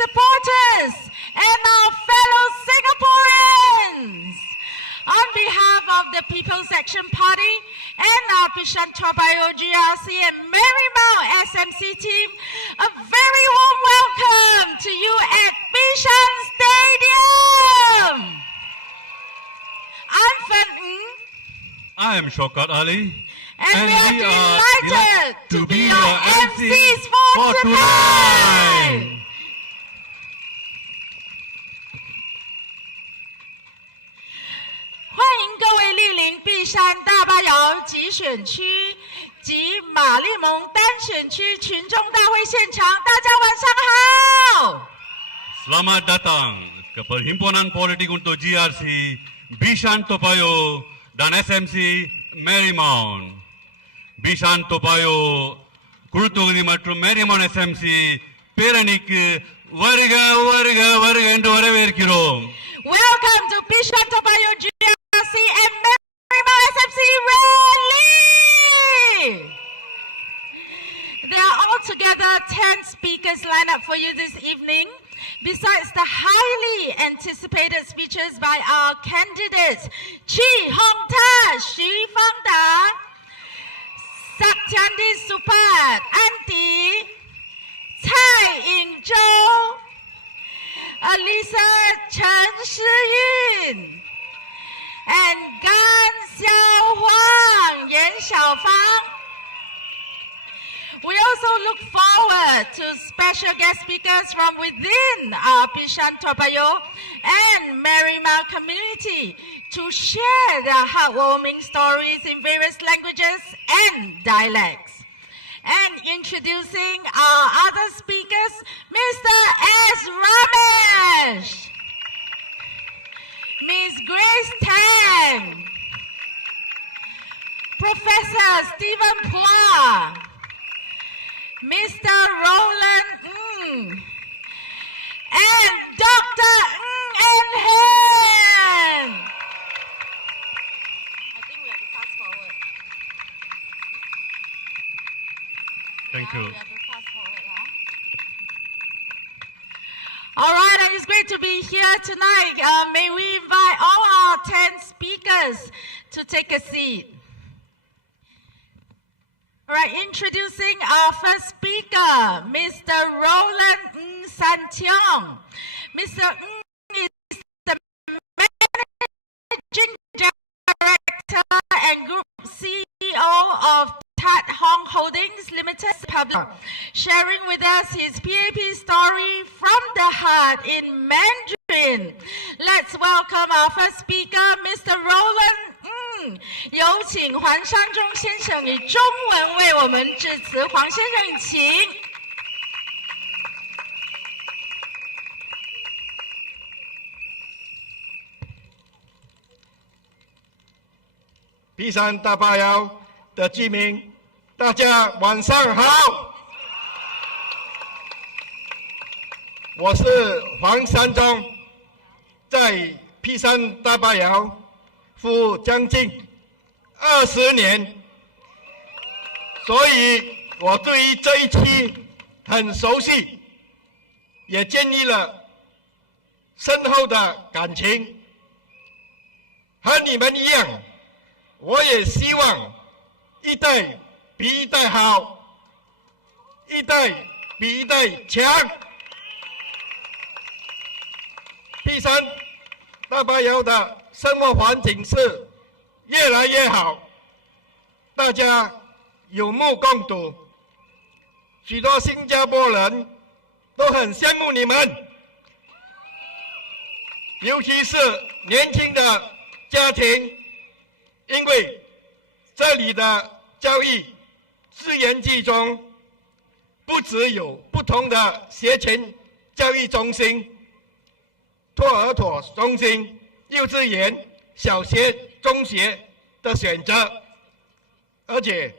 supporters and our fellow Singaporeans. On behalf of the People's Action Party and our Bishan Tobayo GRC and Marymount SMC team, a very warm welcome to you at Bishan Stadium. I'm Fan Ng. I am Shaukat Ali. And we are delighted to be your MCs for tonight. 欢迎各位莅临碧山大巴窑集选区及马利蒙单选区群众大会现场，大家晚上好。 Selamat datang ke Perhimpunan Politik untuk GRC, Bishan Topayo dan SMC Marymount. Bishan Topayo, Kurutugiri மற்றும் Marymount SMC பேரணிக்கு வருக வருக வருக என்று வரவேற்கிறோம். Welcome to Bishan Topayo GRC and Marymount SMC rally. There are altogether 10 speakers lined up for you this evening. Besides the highly anticipated speeches by our candidates, Chi Hong Tat, Chi Tat, Satyandi Supat, Anti, Cai Ying-zhou, Elisa Chen Shiyun, and Gan Xiaohuang, Yan Xiaofang. We also look forward to special guest speakers from within our Bishan Topayo and Marymount community to share their heartwarming stories in various languages and dialects. And introducing our other speakers, Mr. S. Romesh, Ms. Grace Tang, Professor Stephen Phua, Mr. Roland Ng, and Dr. Ng and Hen. I think we have to fast forward. Thank you. We have to fast forward, All right, and it's great to be here tonight. May we invite all our 10 speakers to take a seat. All right, introducing our first speaker, Mr. Roland Ng Santiong. Mr. Ng is the Managing Director and Group CEO of Chi Hong Holdings Limited, sharing with us his PAP story from the heart in Mandarin. Let's welcome our first speaker, Mr. Roland Ng. 有请黄山中先生以中文为我们致辞。黄先生，请。碧山大巴窑的居民，大家晚上好。我是黄山中，在碧山大巴窑服务将近20年，所以我对于这一期很熟悉，也建立了深厚的感情。和你们一样，我也希望一代比一代好，一代比一代强。碧山大巴窑的生活环境是越来越好，大家有目共睹，许多新加坡人都很羡慕你们，尤其是年轻的家庭，因为这里的教育资源集中，不只有不同的学前教育中心、托儿所中心、幼稚园、小学、中学的选择，而且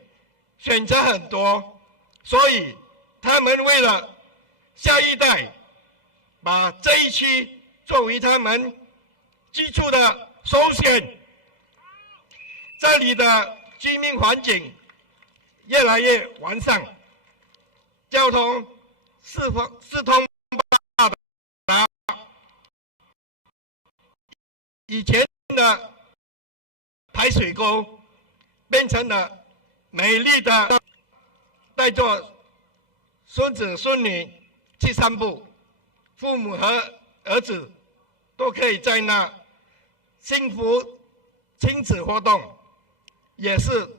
选择很多，所以他们为了下一代，把这一区作为他们居住的首选。这里的居民环境越来越完善，交通四通八以前的排水沟变成了美丽的，带着孙子孙女去散步，父母和儿子都可以在那幸福亲子活动，也是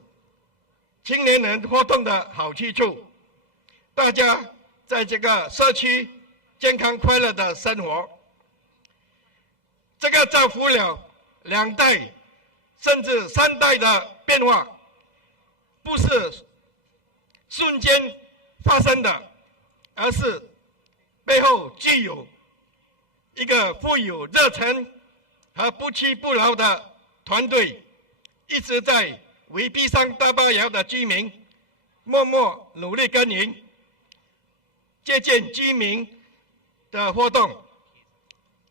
青年人活动的好去处。大家在这个社区健康快乐的生活，这个造福了2代甚至3代的变化，不是瞬间发生的，而是背后具有一个富有热忱和不屈不挠的团队，一直在为碧山大坝窑的居民默默努力耕耘，借鉴居民的活动，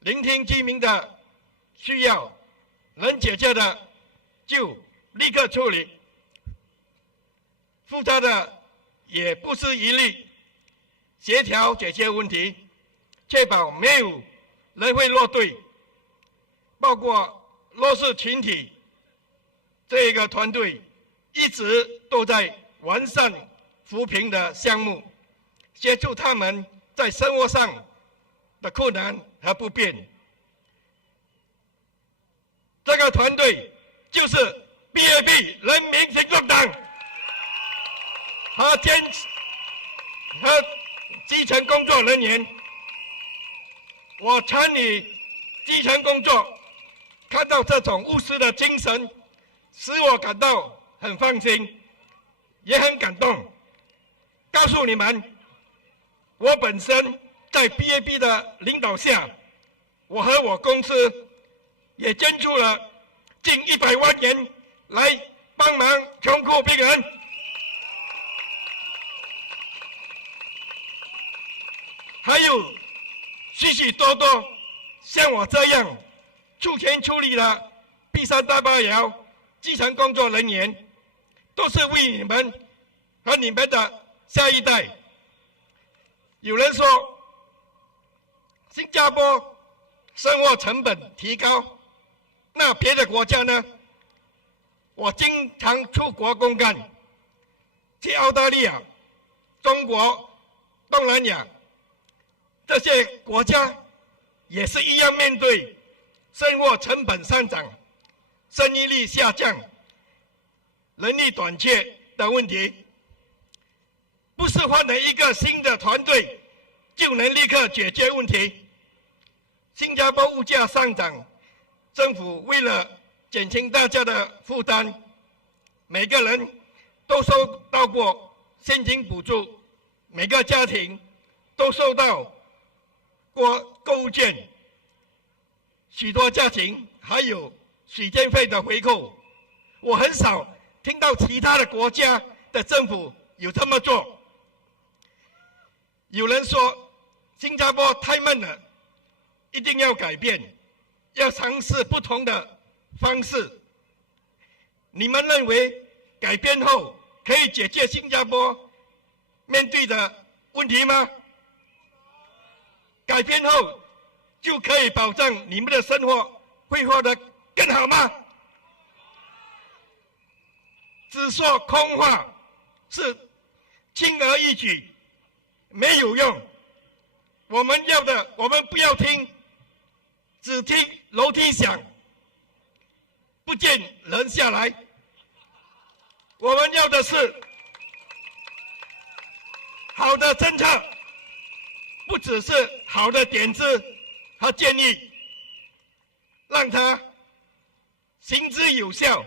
聆听居民的需要，能解决的就立刻处理，复杂的也不是一律，协调解决问题，确保没有人会落队，包括弱势群体。这个团队一直都在完善扶贫的项目，协助他们在生活上的困难和不便。这个团队就是 PAP 人民行动党和基层工作人员。我参与基层工作，看到这种务实的精神，使我感到很放心，也很感动。告诉你们，我本身在 PAP 的领导下，我和我公司也捐助了近100万元来帮忙穷苦病人。还有许许多多像我这样出钱出力的碧山大坝窑基层工作人员，都是为你们和你们的下一代。有人说新加坡生活成本提高，那别的国家呢？我经常出国公干，去澳大利亚、中国、东南亚这些国家也是一样面对生活成本上涨、生育率下降、人力短缺的问题，不是换了一个新的团队就能立刻解决问题。新加坡物价上涨，政府为了减轻大家的负担，每个人都收到过现金补助，每个家庭都收到过购物券，许多家庭还有水电费的回扣。我很少听到其他的国家的政府有这么做。有人说新加坡太闷了，一定要改变，要尝试不同的方式。你们认为改变后可以解决新加坡面对的问题吗？改变后就可以保障你们的生活会活得更好吗？只说空话是轻而易举，没有用。我们不要听，只听楼梯响，不见人下来。我们要的是好的政策，不只是好的点子和建议，让它行之有效。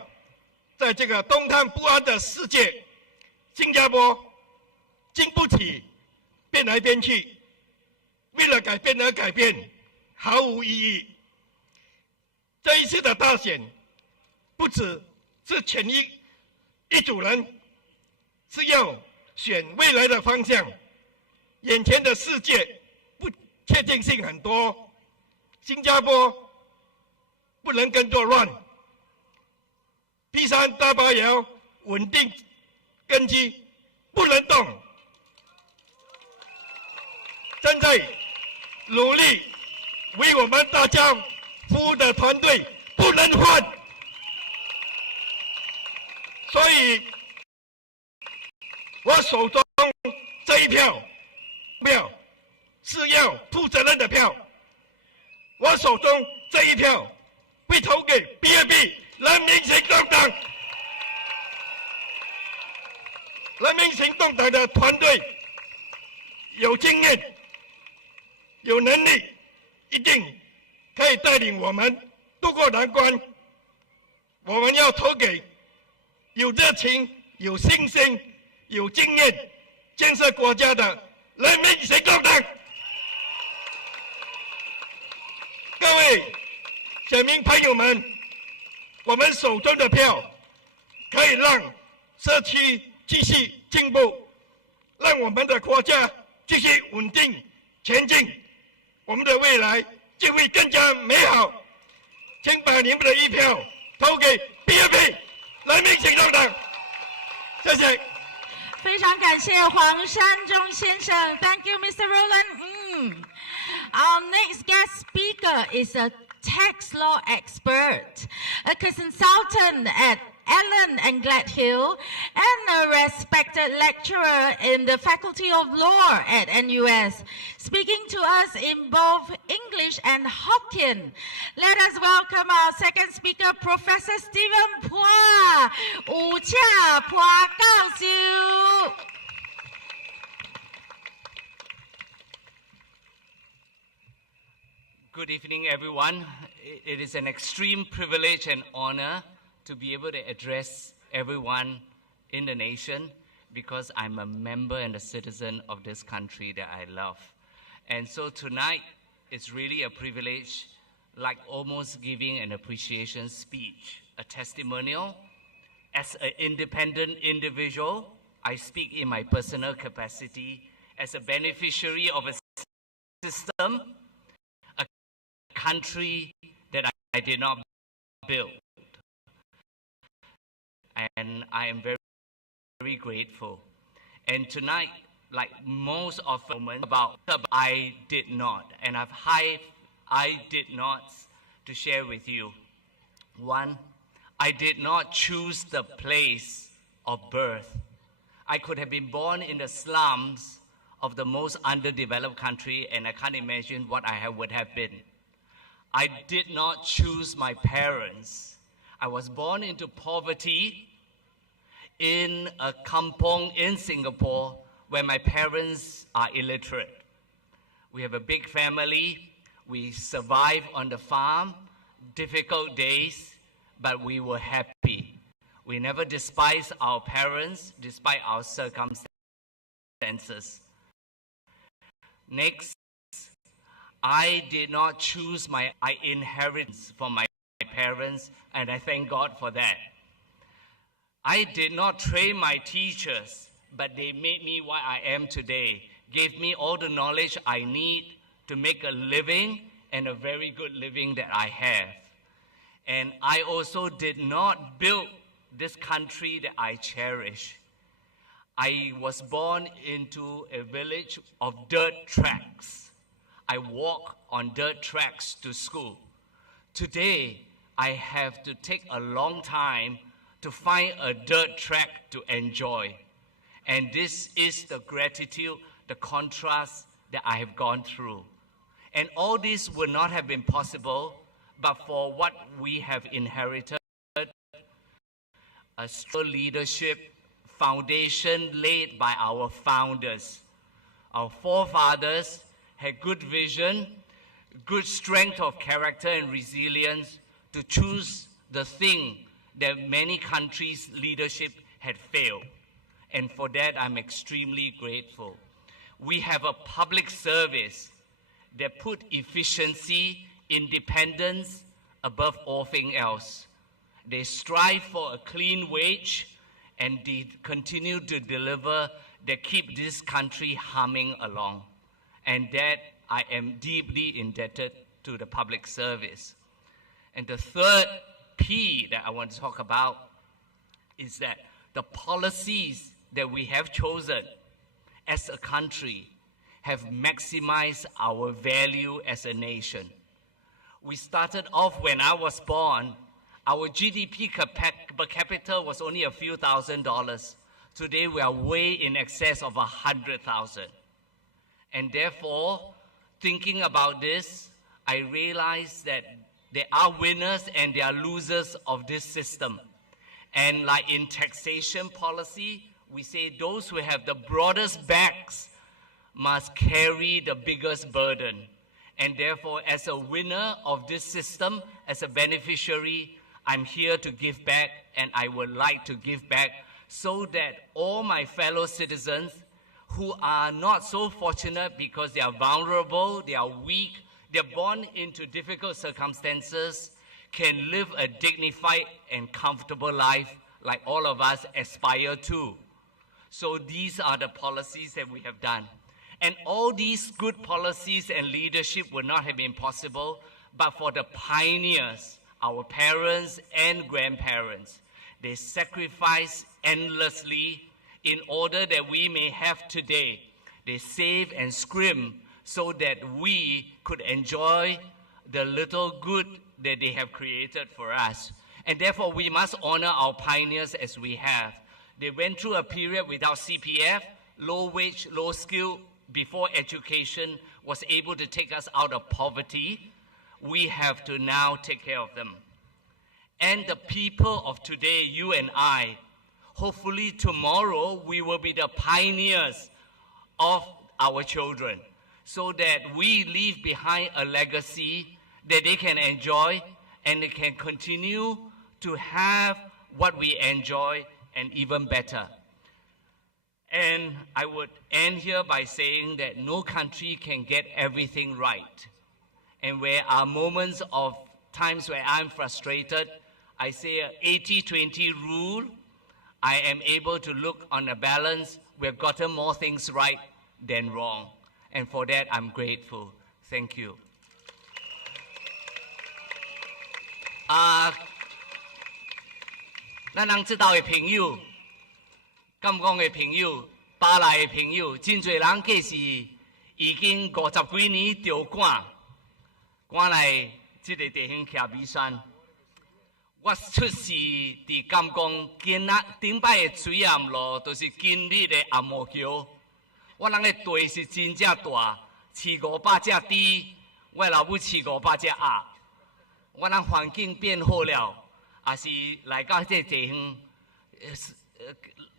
在这个动荡不安的世界，新加坡经不起变来变去，为了改变而改变，毫无意义。这一次的大选，不只是选一组人，是要选未来的方向。眼前的世界不确定性很多，新加坡不能跟着乱。碧山大坝窑稳定根基，不能动。正在努力为我们大家服务的团队不能换。所以，我手中这一票是要负责任的票。我手中这一票会投给 PAP 人民行动党。人民行动党的团队有经验、有能力，一定可以带领我们渡过难关。我们要投给有热情、有信心、有经验、建设国家的人民行动党。各位选民朋友们，我们手中的票可以让社区继续进步，让我们的国家继续稳定前进，我们的未来就会更加美好。请把你们的一票投给 PAP 人民行动党，谢谢。非常感谢黄山中先生 ，Thank you, Mr. Roland. Our next guest speaker is a tax law expert, a consultant at Allen and Gladhill, and a respected lecturer in the Faculty of Law at NUS, speaking to us in both English and Hokkien. Let us welcome our second speaker, Professor Stephen Phua, 吴恰普教授。Good evening, everyone. It is an extreme privilege and honor to be able to address everyone in the nation because I'm a member and a citizen of this country that I love. And so tonight, it's really a privilege, like almost giving an appreciation speech, a testimonial. As an independent individual, I speak in my personal capacity as a beneficiary of a system, a country that I did not build. And I am very, very grateful. And tonight, like most of the moments about I did not, and I did not to share with you. One, I did not choose the place of birth. I could have been born in the slums of the most underdeveloped country, and I can't imagine what I would have been. I did not choose my parents. I was born into poverty in a kampong in Singapore where my parents are illiterate. We have a big family. We survive on the farm, difficult days, but we were happy. We never despised our parents despite our circumstances. Next, I did not choose I inherited from my parents, and I thank God for that. I did not train my teachers, but they made me what I am today, gave me all the knowledge I need to make a living, and a very good living that I have. And I also did not build this country that I cherish. I was born into a village of dirt tracks. I walk on dirt tracks to school. Today, I have to take a long time to find a dirt track to enjoy. And this is the gratitude, the contrast that I have gone through. And all this would not have been possible but for what we have inherited, a strong leadership foundation laid by our founders. Our forefathers had good vision, good strength of character and resilience to choose the thing that many countries' leadership had failed. And for that, I'm extremely grateful. We have a public service that put efficiency, independence above all things else. They strive for a clean wage and they continue to deliver that keep this country humming along. And that I am deeply indebted to the public service. And the third P that I want to talk about is that the policies that we have chosen as a country have maximized our value as a nation. We started off when I was born, our GDP per capita was only a few $1,000s. Today we are way in excess of 100,000. And therefore, thinking about this, I realized that there are winners and there are losers of this system. And like in taxation policy, we say those who have the broadest backs must carry the biggest burden. And therefore, as a winner of this system, as a beneficiary, I'm here to give back, and I would like to give back so that all my fellow citizens who are not so fortunate because they are vulnerable, they are weak, they're born into difficult circumstances, can live a dignified and comfortable life like all of us aspire to. So these are the policies that we have done. And all these good policies and leadership would not have been possible but for the pioneers, our parents and grandparents. They sacrificed endlessly in order that we may have today. They saved and scrimped so that we could enjoy the little good that they have created for us. And therefore, we must honor our pioneers as we have. They went through a period without CPF, low wage, low skill, before education was able to take us out of poverty. We have to now take care of them. And the people of today, you and I, hopefully tomorrow we will be the pioneers of our children so that we leave behind a legacy that they can enjoy and they can continue to have what we enjoy and even better. And I would end here by saying that no country can get everything right. And where are moments of times where I'm frustrated, I say an 80-20 rule. I am able to look on a balance. We've gotten more things right than wrong. And for that, I'm grateful. Thank you. 咱人知道的朋友，甘讲的朋友，巴来的朋友，真侪人计是已经50几年着赶来这个地方徛美山。我出世伫甘讲，顶摆的水岸路都是今日的暗摩桥。我人的地是真正大，饲500只猪，我老母饲500只鸭。我人环境变好了，也是来到这地方，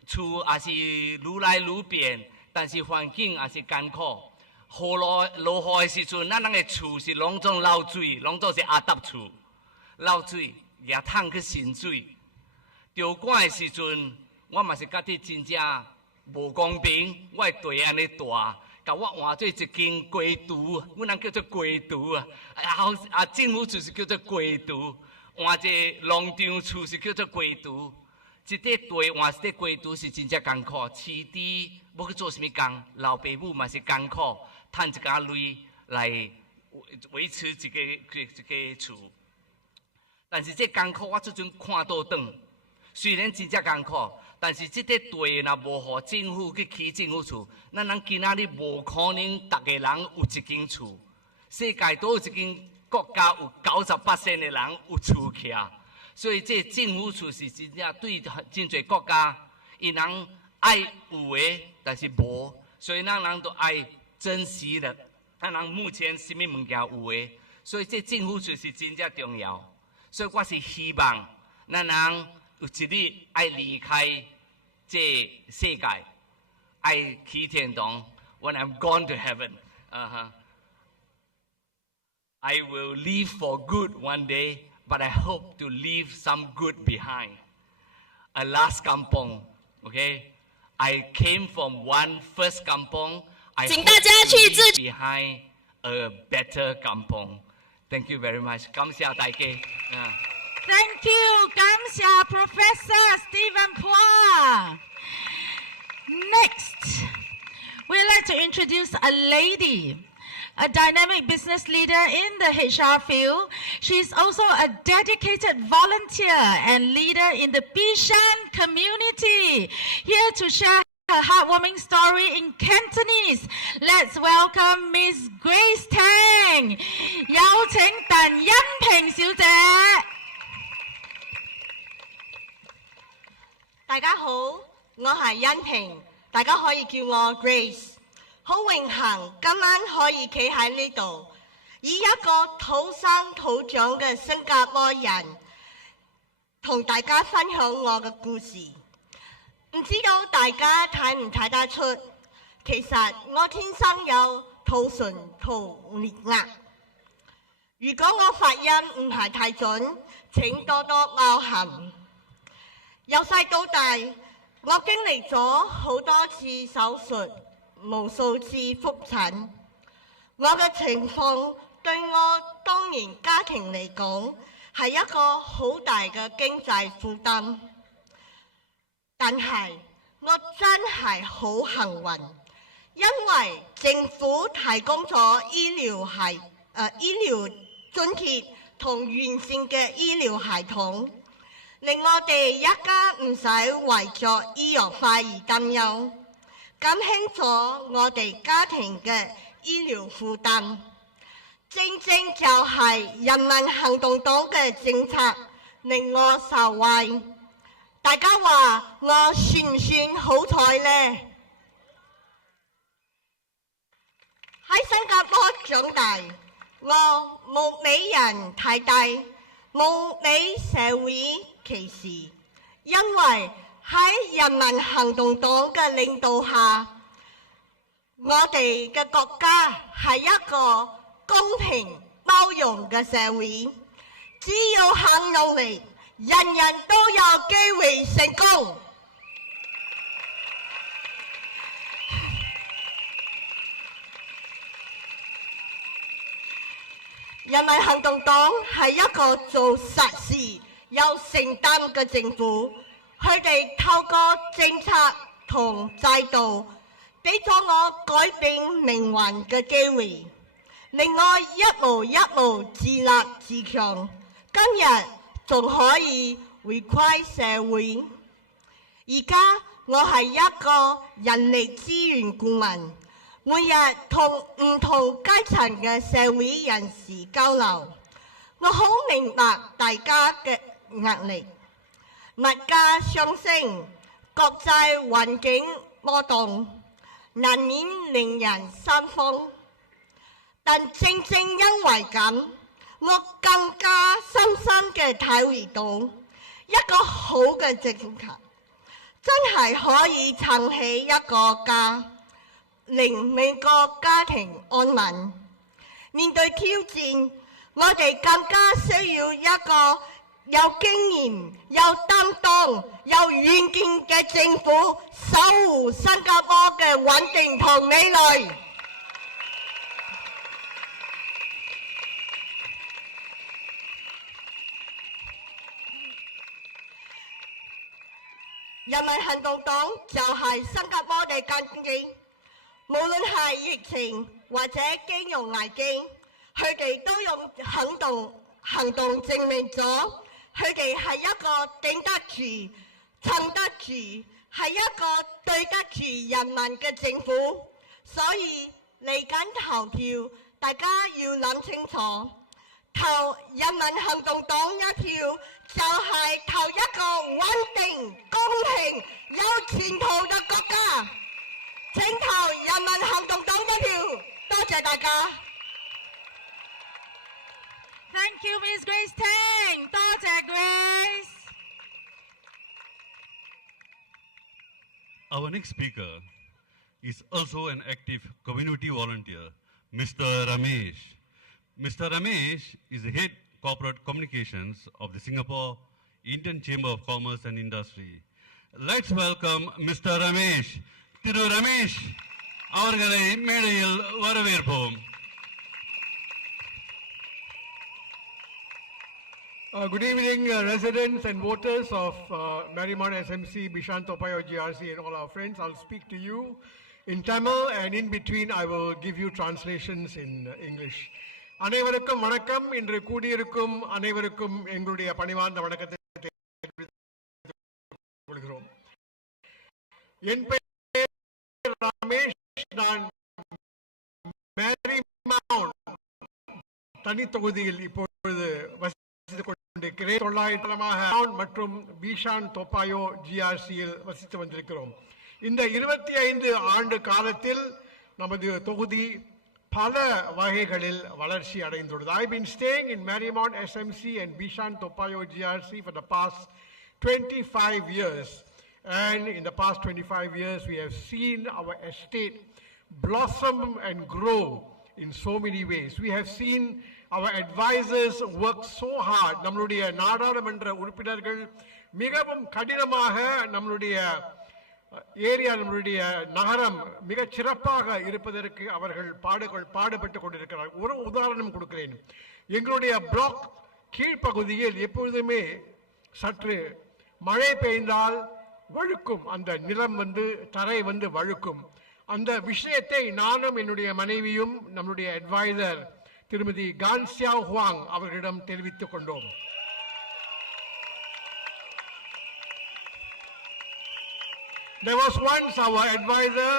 厝也是愈来愈变，但是环境也是艰苦。雨落雨的时阵，咱人的厝是拢总漏水，拢总是阿搭厝，漏水。也桶去渗水，着赶的时阵，我嘛是觉得真正无公平。我的地安尼大，甲我换做一间龟厨，阮人叫做龟厨啊。政府厝是叫做龟厨，换一个农场厝是叫做龟厨。一块地换一块龟厨是真正艰苦，饲猪要去做什么工？老爸母嘛是艰苦，赚一家钱来维持一个厝。但是这艰苦我即阵看倒转，虽然真正艰苦，但是这块地若无互政府去起政府厝，咱人今仔日无可能逐个人有一间厝。世界都有一间国家有98%的人有厝徛，所以这政府厝是真正对真侪国家，因人爱有的，但是无，所以咱人都爱珍惜的。咱人目前什么物件有的，所以这政府厝是真正重要。所以我是希望咱人有一日爱离开这世界，爱去天堂。When I'm gone to heaven, I will leave for good one day, but I hope to leave some good behind. A last kampong, okay? I came from one first kampong. I hope to leave behind a better kampong. Thank you very much. 感謝大家。Thank you, 感謝 Professor Stephen Phua. Next, we'd like to introduce a lady, a dynamic business leader in the HR field. She's also a dedicated volunteer and leader in the Bishan community. Here to share her heartwarming story in Cantonese. Let's welcome Miss Grace Tang. 有請鄧欣明小姐。大家好，我係欣平，大家可以叫我 Grace。好榮幸今晚可以企喺呢度，以一個土生土長嘅新加坡人，同大家分享我嘅故事。唔知道大家睇唔睇得出，其實我天生有土唇同裂額。如果我發音唔係太準，請多多包涵。由細到大，我經歷咗好多次手術，無數次復診。我嘅情況對我當年家庭嚟講係一個好大嘅經濟負擔。但係我真係好幸運，因為政府提供咗醫療津貼同完善嘅醫療系統，令我哋一家唔使為咗醫藥費而擔憂，減輕咗我哋家庭嘅醫療負擔。正正就係人民行動黨嘅政策令我受惠。大家話我算唔算好彩呢？喺新加坡長大，我冇俾人睇低，冇俾社會歧視，因為喺人民行動黨嘅領導下，我哋嘅國家係一個公平包容嘅社會，只要肯努力，人人都有機會成功。人民行動黨係一個做實事、有承擔嘅政府，佢哋透過政策同制度，俾咗我改變命運嘅機會，令我一路一路自立自強。今日仲可以回饋社會。而家我係一個人力資源顧問，每日同唔同階層嘅社會人士交流，我好明白大家嘅壓力。物價上升，國際環境波動，難免令人心慌。但正正因為咁，我更加深深嘅體會到，一個好嘅政策真係可以撐起一個家，令每個家庭安穩。面對挑戰，我哋更加需要一個有經驗、有擔當、有遠見嘅政府，守護新加坡嘅穩定同未來。人民行動黨就係新加坡嘅根基，無論係疫情或者金融危機，佢哋都用行動證明咗佢哋係一個頂得住、撐得住，係一個對得住人民嘅政府。所以嚟緊投票，大家要諗清楚，投人民行動黨一票，就係投一個穩定、公平、有前途嘅國家。請投人民行動黨一票，多謝大家。Thank you, Miss Grace Tang. 多謝 Grace. Our next speaker is also an active community volunteer, Mr. Romesh. Mr. Romesh is the head corporate communications of the Singapore Indian Chamber of Commerce and Industry. Let's welcome Mr. Romesh. Thiru Romesh அவர்களை மேடையில் வரவேற்போம். Good evening, residents and voters of Marymount SMC, Bishan Topayo GRC, and all our friends. I'll speak to you in Tamil, and in between I will give you translations in English. அனைவருக்கும் வணக்கம். இன்று கூடியிருக்கும் அனைவருக்கும் எங்களுடைய பணிவார்ந்த வணக்கத்தை தெரிவித்துக் கொள்கிறோம். என் பெயர் ரமேஷ். நான் மேரிமவுண்ட் தனி தொகுதியில் இப்பொழுது கொண்டிருக்கிறேன் மற்றும் பீஷான் தோப்பாயோ ஜிஆர்சியில் வசித்து வந்திருக்கிறோம். இந்த 25 ஆண்டு காலத்தில் நமது தொகுதி பல வகைகளில் வளர்ச்சி அடைந்துள்ளது. I've been staying in Marymount SMC and Bishan Topayo GRC for the past 25 years, and in the past 25 years we have seen our estate blossom and grow in so many ways. We have seen our advisors work so hard. நம்மளுடைய நாடாளுமன்ற உறுப்பினர்கள் மிகவும் கடினமாக நம்மளுடைய area, நம்மளுடைய நகரம் மிகச் சிறப்பாக இருப்பதற்கு அவர்கள் பாடுபட்டு கொண்டிருக்கிறார்கள். ஒரு உதாரணம் கொடுக்கிறேன். எங்களுடைய பிளாக் கீழ்ப்பகுதியில் எப்பொழுதுமே சற்று மழை பெய்ந்தால் வழுக்கும், அந்த நிலம் தரை வழுக்கும். அந்த விஷயத்தை நானும் என்னுடைய மனைவியும் நம்முடைய அட்வைசர் திருமதி கான்சியாவ் ஹுவாங் அவர்களிடம் தெரிவித்துக் கொண்டோம். There was once our advisor,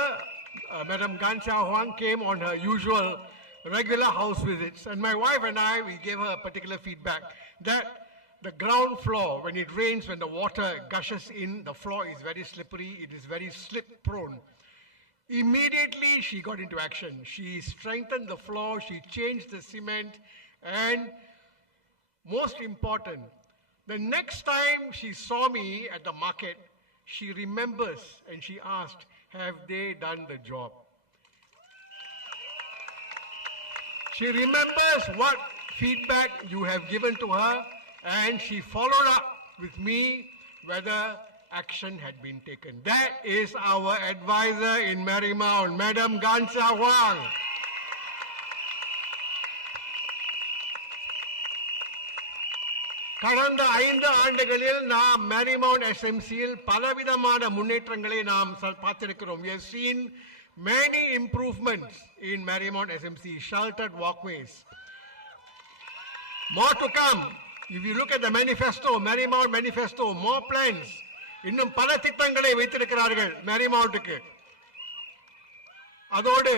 Madam Gansia Huang, came on her usual regular house visits, and my wife and I, we gave her a particular feedback that the ground floor, when it rains, when the water gushes in, the floor is very slippery, it is very slip prone. Immediately she got into action. She strengthened the floor, she changed the cement, and most important, the next time she saw me at the market, she remembers and she asked, have they done the job? She remembers what feedback you have given to her, and she followed up with me whether action had been taken. That is our advisor in Marymount, Madam Gansa Huang. கடந்த 5 ஆண்டுகளில் நாம் மேரிமவுண்ட் எஸ்எம்சியில் பலவிதமான முன்னேற்றங்களை நாம் பார்த்திருக்கிறோம். We have seen many improvements in Marymount SMC, sheltered walkways. More to come. If you look at the manifesto, Marymount manifesto, more plans. இன்னும் பல திட்டங்களை வைத்திருக்கிறார்கள் மேரிமவுண்ட்க்கு. அதோடு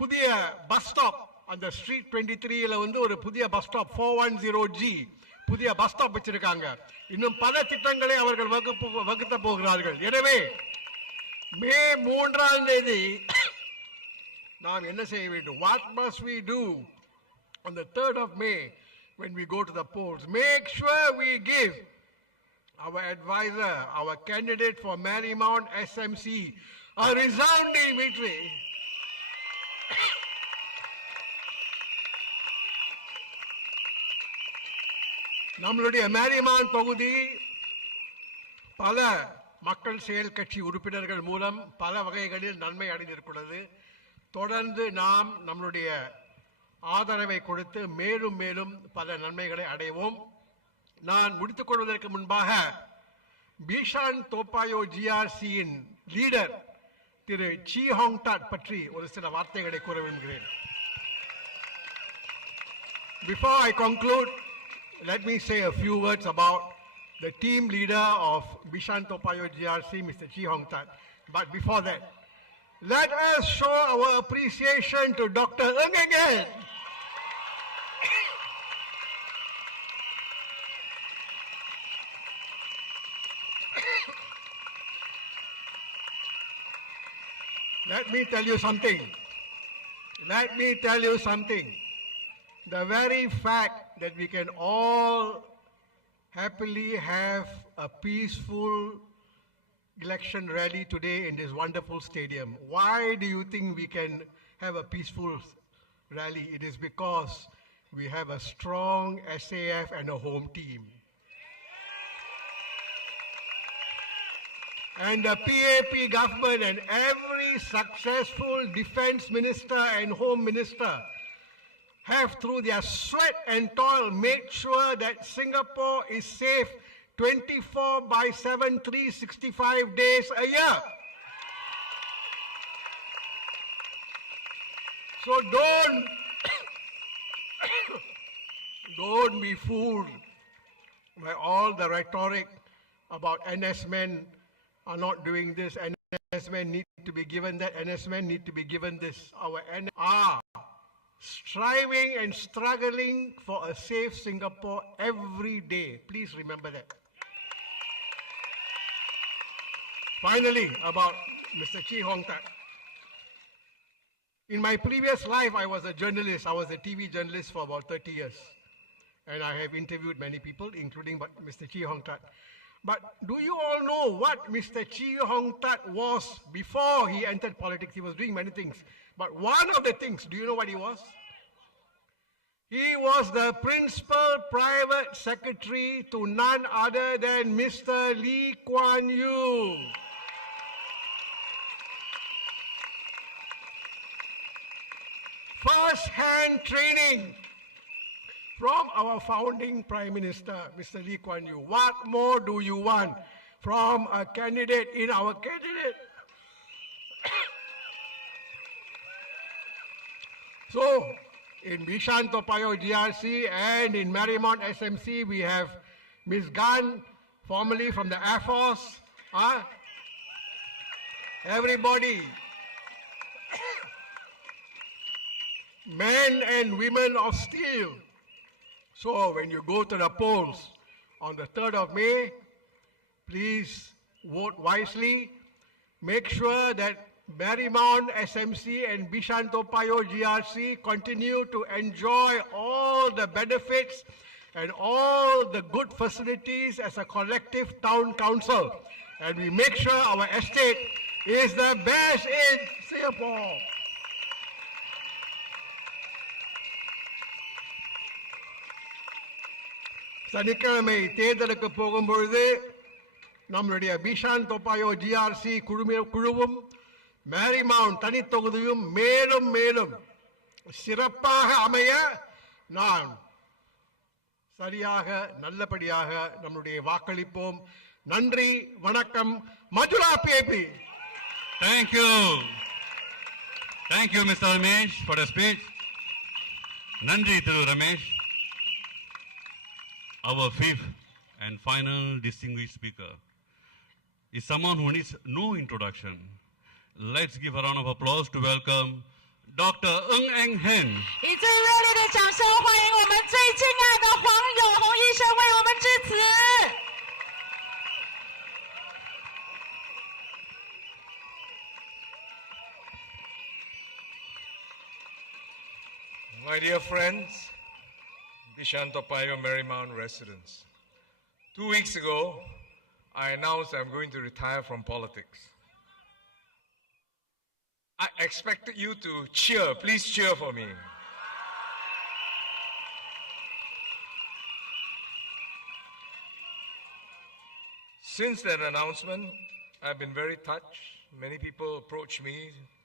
புதிய பஸ் ஸ்டாப், அந்த ஸ்ட்ரீட் 23ல ஒரு புதிய பஸ் ஸ்டாப் 410G புதிய பஸ் ஸ்டாப் வச்சிருக்காங்க. இன்னும் பல திட்டங்களை அவர்கள் வகுத்த போகிறார்கள். எனவே மே 3ஆம் தேதி நாம் என்ன செய்ய வேண்டும்? What must we do on the 3rd of May when we go to the polls? Make sure we give our advisor, our candidate for Marymount SMC, a resounding victory. நம்மளுடைய மேரிமவுண்ட் தொகுதி பல மக்கள் செயல் கட்சி உறுப்பினர்கள் மூலம் பல வகைகளில் நன்மை அடைந்திருக்கிறது. தொடர்ந்து நாம் நம்மளுடைய ஆதரவை கொடுத்து மேலும் மேலும் பல நன்மைகளை அடைவோம். நான் முடித்துக் கொள்வதற்கு முன்பாக பீஷான் தோப்பாயோ ஜிஆர்சியின் லீடர் திரு சி ஹாங் டாட் பற்றி ஒரு சில வார்த்தைகளை கூற விரும்புகிறேன். Before I conclude, let me say a few words about the team leader of Bishan Topayo GRC, Mr. Chi Hong Tat. But before that, let us show our appreciation to Dr. Ng again. Let me tell you something. The very fact that we can all happily have a peaceful election rally today in this wonderful stadium. Why do you think we can have a peaceful rally? It is because we have a strong SAF and a home team. And the PAP government and every successful defense minister and home minister have, through their sweat and toil, made sure that Singapore is safe 24/7, 365 days a year. So don't be fooled by all the rhetoric about NS men are not doing this, NS men need to be given that, NS men need to be given this. Our NS are striving and struggling for a safe Singapore every day. Please remember that. Finally, about Mr. Chi Hong Tat. In my previous life, I was a journalist. I was a TV journalist for about 30 years. And I have interviewed many people, including Mr. Chi Hong Tat. But do you all know what Mr. Chi Hong Tat was before he entered politics? He was doing many things. But one of the things, do you know what he was? He was the principal private secretary to none other than Mr. Lee Kuan Yew. First-hand training from our founding Prime Minister, Mr. Lee Kuan Yew. What more do you want from a candidate in our candidate? So, in Bishan Toa Payoh GRC and in Marymount SMC, we have Ms. Gan, formerly from the Air Force. Everybody. Men and women of steel. So when you go to the polls on the 3rd of May, please vote wisely. Make sure that Marymount SMC and Bishan Toa Payoh GRC continue to enjoy all the benefits and all the good facilities as a collective town council. And we make sure our estate is the best in Singapore. சனிக்கிழமை தேர்தலுக்கு போகும்பொழுது நம்மளுடைய பிஷான் Toa Payoh GRC குழுவும் மேரிமவுண்ட் தனித்தொகுதியும் மேலும் மேலும் சிறப்பாக அமைய நான் சரியாக நல்லபடியாக நம்முடைய வாக்களிப்போம். நன்றி, வணக்கம். Mathura PAP. Thank you. Thank you, Mr. Romesh, for the speech. Nandri Thiru Romesh. Our fifth and final distinguished speaker is someone who needs no introduction. Let's give a round of applause to welcome Dr. Ng Eng Hen. 以最热烈的掌声欢迎我们最敬爱的黄永红医生为我们致辞。My dear friends, Bishan Toa Payoh Marymount residents. 2 weeks ago, I announced I'm going to retire from politics. I expected you to cheer. Please cheer for me. Since that announcement, I've been very touched. Many people approached me,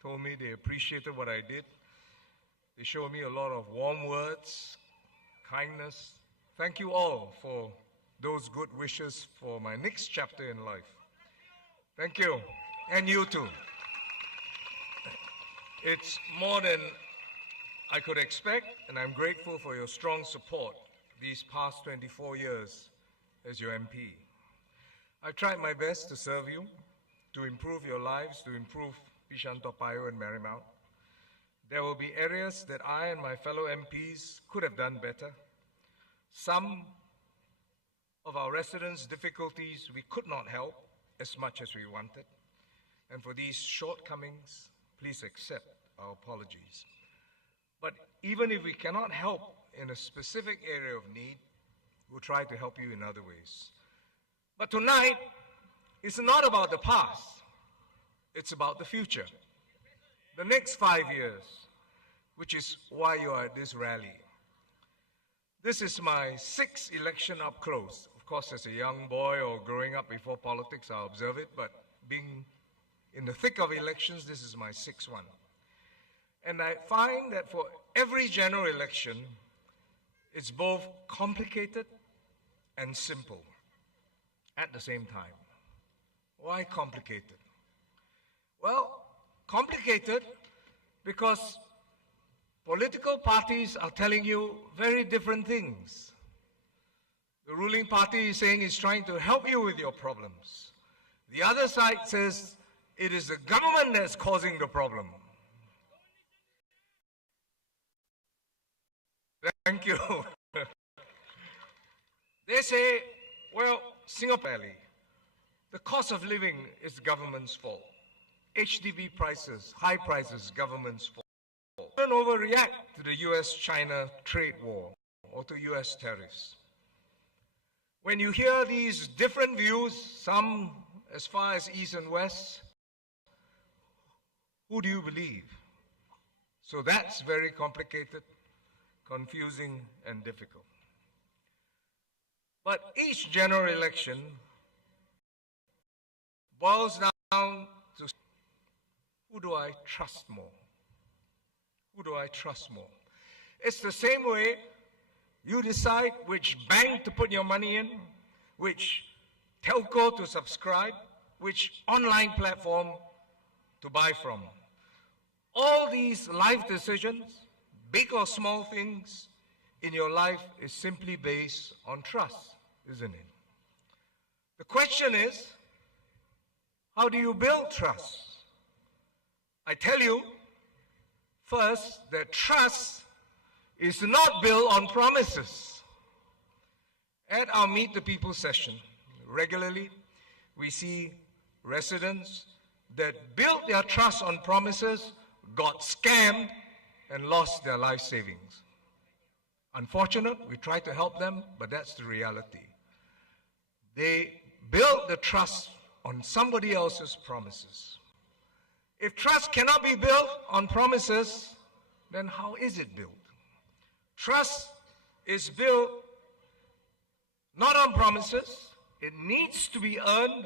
told me they appreciated what I did. They showed me a lot of warm words, kindness. Thank you all for those good wishes for my next chapter in life. Thank you. And you too. It's more than I could expect, and I'm grateful for your strong support these past 24 years as your MP. I've tried my best to serve you, to improve your lives, to improve Bishan Toa Payoh and Marymount. There will be areas that I and my fellow MPs could have done better. Some of our residents' difficulties we could not help as much as we wanted. And for these shortcomings, please accept our apologies. But even if we cannot help in a specific area of need, we'll try to help you in other ways. But tonight, it's not about the past. It's about the future. The next 5 years, which is why you are at this rally. This is my 6th election up close. Of course, as a young boy or growing up before politics, I observe it, but being in the thick of elections, this is my 6th one. And I find that for every general election, it's both complicated and simple at the same time. Why complicated? Well, complicated because political parties are telling you very different things. The ruling party is saying it's trying to help you with your problems. The other side says it is the government that's causing the problem. Thank you. They say, well, Singapore, the cost of living is the government's fault. HDB prices, high prices, government's fault. Don't overreact to the US-China trade war or to US tariffs. When you hear these different views, some as far as East and West, who do you believe? So that's very complicated, confusing, and difficult. But each general election boils down to who do I trust more? Who do I trust more? It's the same way you decide which bank to put your money in, which telco to subscribe, which online platform to buy from. All these life decisions, big or small things in your life, is simply based on trust, isn't it? The question is, how do you build trust? I tell you, first, that trust is not built on promises. At our Meet the People session, regularly, we see residents that built their trust on promises, got scammed, and lost their life savings. Unfortunate, we try to help them, but that's the reality. They built the trust on somebody else's promises. If trust cannot be built on promises, then how is it built? Trust is built not on promises. It needs to be earned.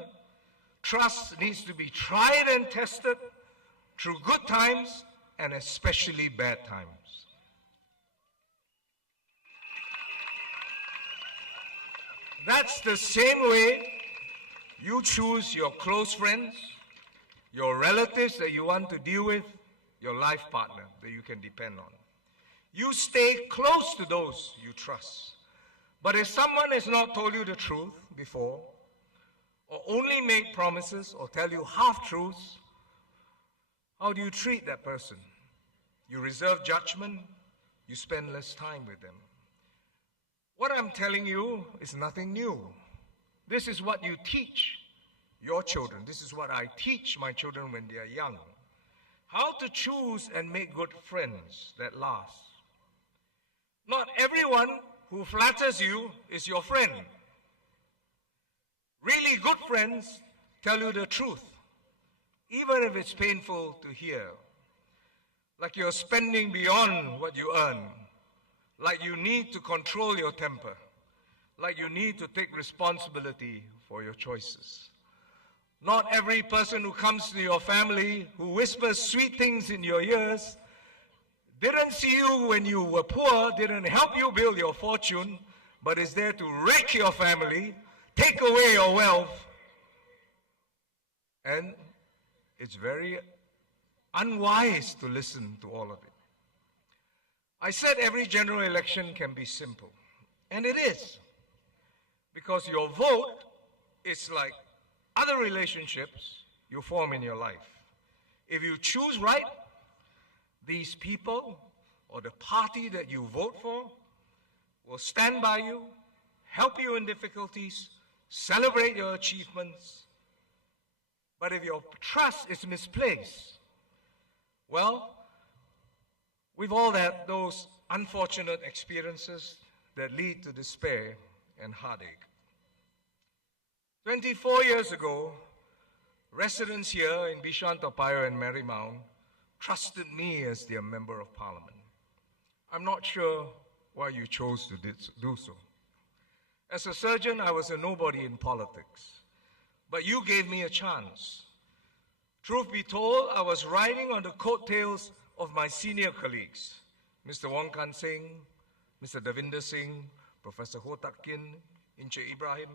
Trust needs to be tried and tested through good times and especially bad times. That's the same way you choose your close friends, your relatives that you want to deal with, your life partner that you can depend on. You stay close to those you trust. But if someone has not told you the truth before, or only made promises or tell you half-truths, how do you treat that person? You reserve judgment, you spend less time with them. What I'm telling you is nothing new. This is what you teach your children. This is what I teach my children when they are young. How to choose and make good friends that last. Not everyone who flatters you is your friend. Really good friends tell you the truth, even if it's painful to hear. Like you're spending beyond what you earn. Like you need to control your temper. Like you need to take responsibility for your choices. Not every person who comes to your family, who whispers sweet things in your ears, didn't see you when you were poor, didn't help you build your fortune, but is there to wreck your family, take away your wealth. And it's very unwise to listen to all of it. I said every general election can be simple, and it is, because your vote is like other relationships you form in your life. If you choose right, these people or the party that you vote for will stand by you, help you in difficulties, celebrate your achievements. But if your trust is misplaced, well, we've all had those unfortunate experiences that lead to despair and heartache. 24 years ago, residents here in Bishan, Toa Payoh, and Marymount trusted me as their Member of Parliament. I'm not sure why you chose to do so. As a surgeon, I was a nobody in politics, but you gave me a chance. Truth be told, I was riding on the coattails of my senior colleagues, Mr. Wong Kan Seng, Mr. Davinder Singh, Professor Ho Tat Kin, Inche Ibrahim,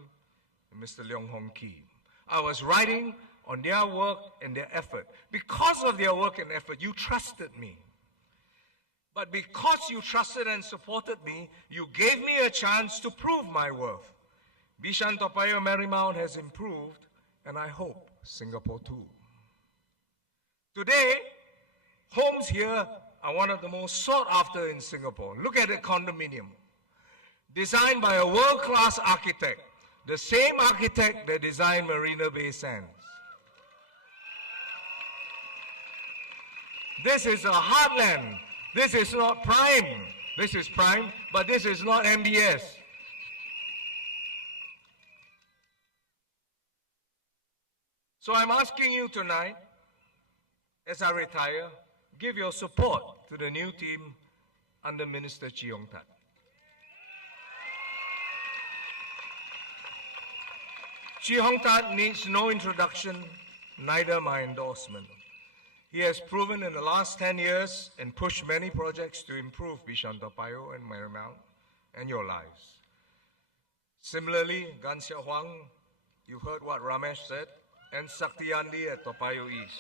and Mr. Leong Hong Ki. I was riding on their work and their effort. Because of their work and effort, you trusted me. But because you trusted and supported me, you gave me a chance to prove my worth. Bishan, Toa Payoh, Marymount has improved, and I hope Singapore too. Today, homes here are one of the most sought after in Singapore. Look at the condominium. Designed by a world-class architect, the same architect that designed Marina Bay Sands. This is a heartland. This is not prime. This is prime, but this is not MBS. So I'm asking you tonight, as I retire, give your support to the new team under Minister Chi Hong Tat. Chi Hong Tat needs no introduction, neither my endorsement. He has proven in the last 10 years and pushed many projects to improve Bishan Toa Payoh and Marymount and your lives. Similarly, Gan Xiao Huang, you heard what Romesh said, and Saktiyandi at Toa Payoh East.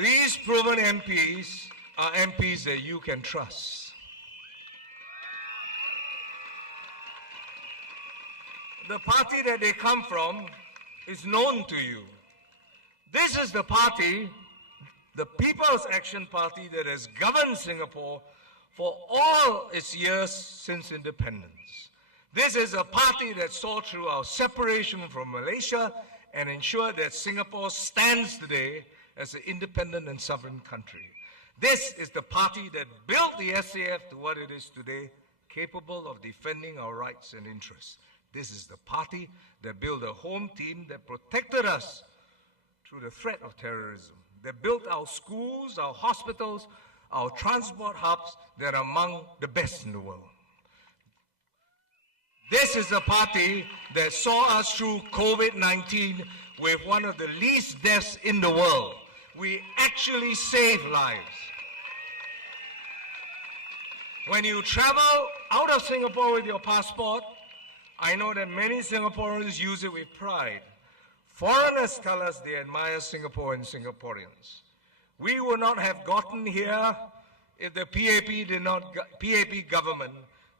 These proven MPs are MPs that you can trust. The party that they come from is known to you. This is the party, the People's Action Party, that has governed Singapore for all its years since independence. This is a party that saw through our separation from Malaysia and ensured that Singapore stands today as an independent and sovereign country. This is the party that built the SAF to what it is today, capable of defending our rights and interests. This is the party that built a home team that protected us through the threat of terrorism, that built our schools, our hospitals, our transport hubs that are among the best in the world. This is the party that saw us through COVID-19 with one of the least deaths in the world. We actually saved lives. When you travel out of Singapore with your passport, I know that many Singaporeans use it with pride. Foreigners tell us they admire Singapore and Singaporeans. We would not have gotten here if the PAP government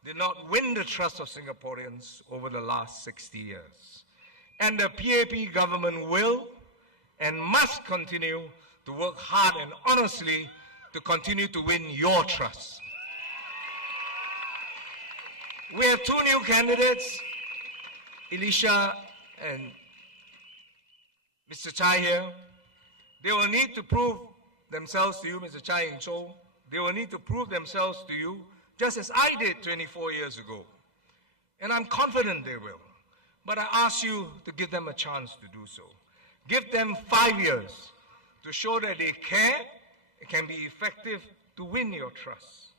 did not win the trust of Singaporeans over the last 60 years. And the PAP government will and must continue to work hard and honestly to continue to win your trust. We have two new candidates, Elisha and Mr. Chai here. They will need to prove themselves to you, Mr. Chai and Cho. They will need to prove themselves to you, just as I did 24 years ago. And I'm confident they will. But I ask you to give them a chance to do so. Give them 5 years to show that they care, it can be effective to win your trust.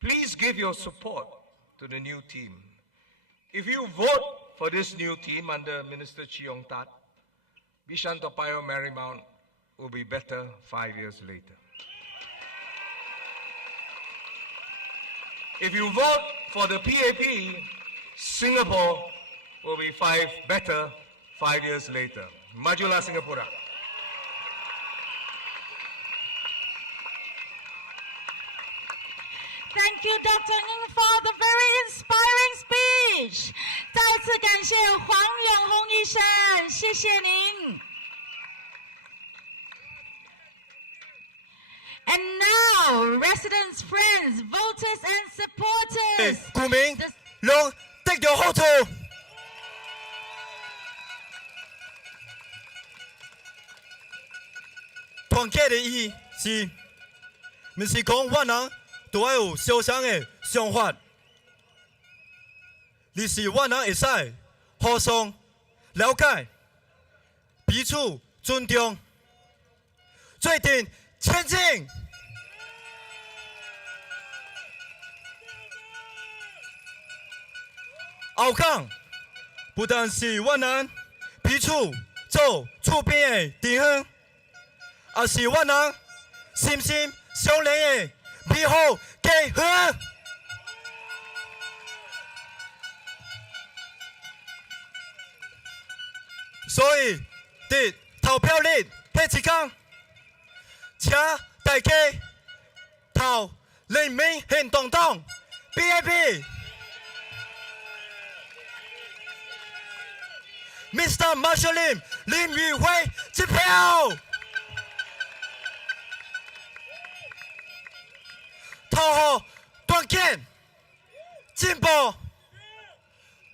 Please give your support to the new team. If you vote for this new team under Minister Chi Hong Tat, Bishan Toa Payoh Marymount will be better 5 years later. If you vote for the PAP, Singapore will be better 5 years later. Majulah Singapura. Thank you, Dr. Ng, for the very inspiring speech. 再次感谢黄永红医生，谢谢您。And now, residents, friends, voters and supporters. 股民，讓得到好處。團結的意義是，唔是講我人都要有相同的想法，而是我人會使互相了解、彼此尊重，最定前進。後港不但是我人彼此做厝邊的弟兄，而是我人心心相連的美好家鄉。所以，伫投票日迄一天，請大家投人民行動黨 PAP。Mr. Marshall Lim 林宇輝支票。透好断见进步，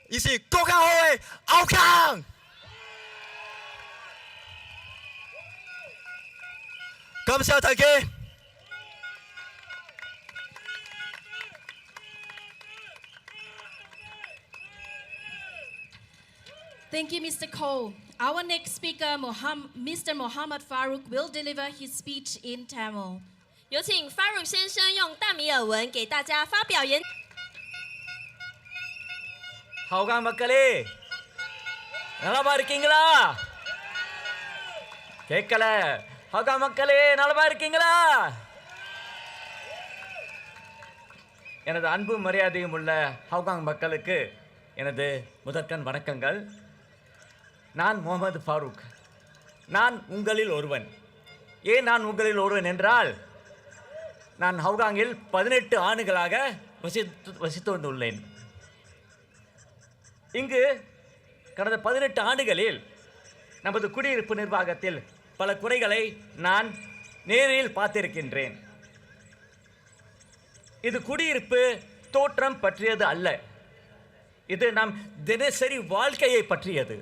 伊是更加好的后康。感謝大家。Thank you, Mr. Cole. Our next speaker, Mr. Muhammad Faruk, will deliver his speech in Tamil. 有请 Faruk 先生用大米尔文给大家发表演。ஹவுகாங் மக்களே, நலமா இருக்கீங்களா? கேட்கல. ஹவுகாங் மக்களே, நலமா இருக்கீங்களா? எனது அன்பு மரியாதையும் உள்ள ஹவுகாங் மக்களுக்கு எனது முதற்கண் வணக்கங்கள். நான் முகமது ஃபாரூக். நான் உங்களில் ஒருவன். ஏன் நான் உங்களில் ஒருவன் என்றால், நான் ஹவுகாங்கில் 18 ஆண்டுகளாக வசித்து வந்துள்ளேன். இங்கு கடந்த 18 ஆண்டுகளில் நமது குடியிருப்பு நிர்வாகத்தில் பல குறைகளை நான் நேரில் பார்த்திருக்கின்றேன். இது குடியிருப்பு தோற்றம் பற்றியது அல்ல, இது நம் தினசரி வாழ்க்கையை பற்றியது.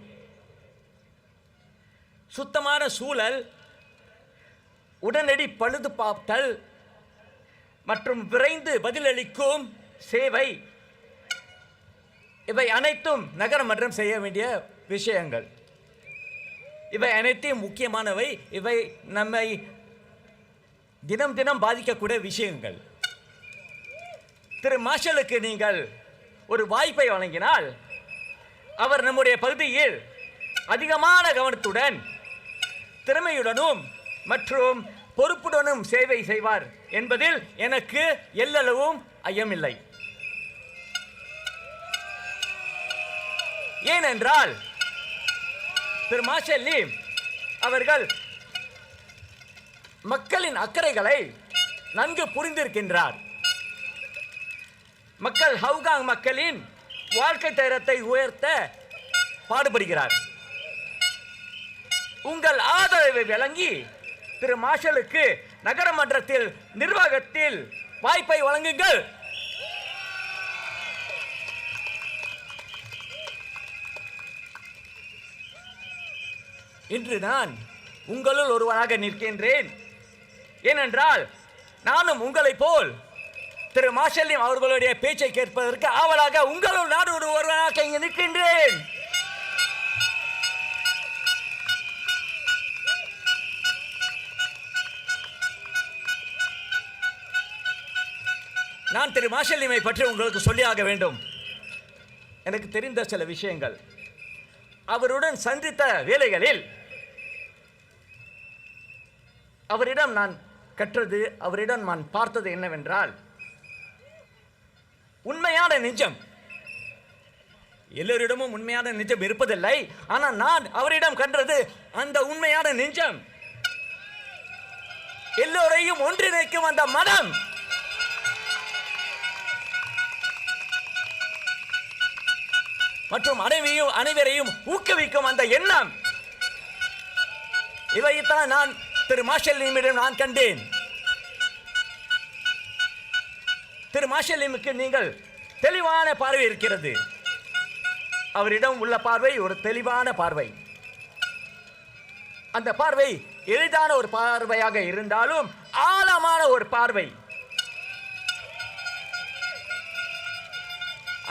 சுத்தமான சூழல், உடனடி பழுது பார்த்தல் மற்றும் விரைந்து பதிலளிக்கும் சேவை, இவை அனைத்தும் நகரமன்றம் செய்ய வேண்டிய விஷயங்கள். இவை அனைத்தையும் முக்கியமானவை. இவை நம்மை தினம் தினம் பாதிக்கக்கூடிய விஷயங்கள். திரு மார்ஷலுக்கு நீங்கள் ஒரு வாய்ப்பை வழங்கினால், அவர் நம்முடைய பகுதியில் அதிகமான கவனத்துடன், திறமையுடனும் மற்றும் பொறுப்புடனும் சேவை செய்வார் என்பதில் எனக்கு எல்லளவும் ஐயமில்லை. ஏனென்றால் திரு மார்ஷல் லீ அவர்கள் மக்களின் அக்கறைகளை நன்கு புரிந்திருக்கின்றார். மக்கள் ஹவுகாங் மக்களின் வாழ்க்கை தரத்தை உயர்த்த பாடுபடுகிறார். உங்கள் ஆதரவை வழங்கி திரு மார்ஷலுக்கு நகரமன்றத்தில் நிர்வாகத்தில் வாய்ப்பை வழங்குங்கள். இன்று நான் உங்களுள் ஒருவராக நிற்கின்றேன். ஏனென்றால் நானும் உங்களைப் போல் திரு மார்ஷல் அவர்களுடைய பேச்சை கேட்பதற்கு ஆவலாக உங்களுள் நான் ஒருவராக இங்கு நிற்கின்றேன். நான் திரு மார்ஷல் பற்றி உங்களுக்கு சொல்லியாக வேண்டும். எனக்கு தெரிந்த சில விஷயங்கள், அவருடன் சந்தித்த வேளைகளில் அவரிடம் நான் கற்றது, அவரிடம் நான் பார்த்தது என்னவென்றால், உண்மையான நெஞ்சம். எல்லோரிடமும் உண்மையான நெஞ்சம் இருப்பதில்லை. ஆனால் நான் அவரிடம் கண்டது அந்த உண்மையான நெஞ்சம், எல்லோரையும் ஒன்றிணைக்கும் அந்த மனம், மற்றும் அனைவரையும் ஊக்குவிக்கும் அந்த எண்ணம், இவைத்தான் நான் திரு மார்ஷல் லீமிடம் நான் கண்டேன். திரு மார்ஷல் லீமுக்கு நீங்கள் தெளிவான பார்வை இருக்கிறது. அவரிடம் உள்ள பார்வை ஒரு தெளிவான பார்வை. அந்த பார்வை எளிதான ஒரு பார்வையாக இருந்தாலும் ஆழமான ஒரு பார்வை.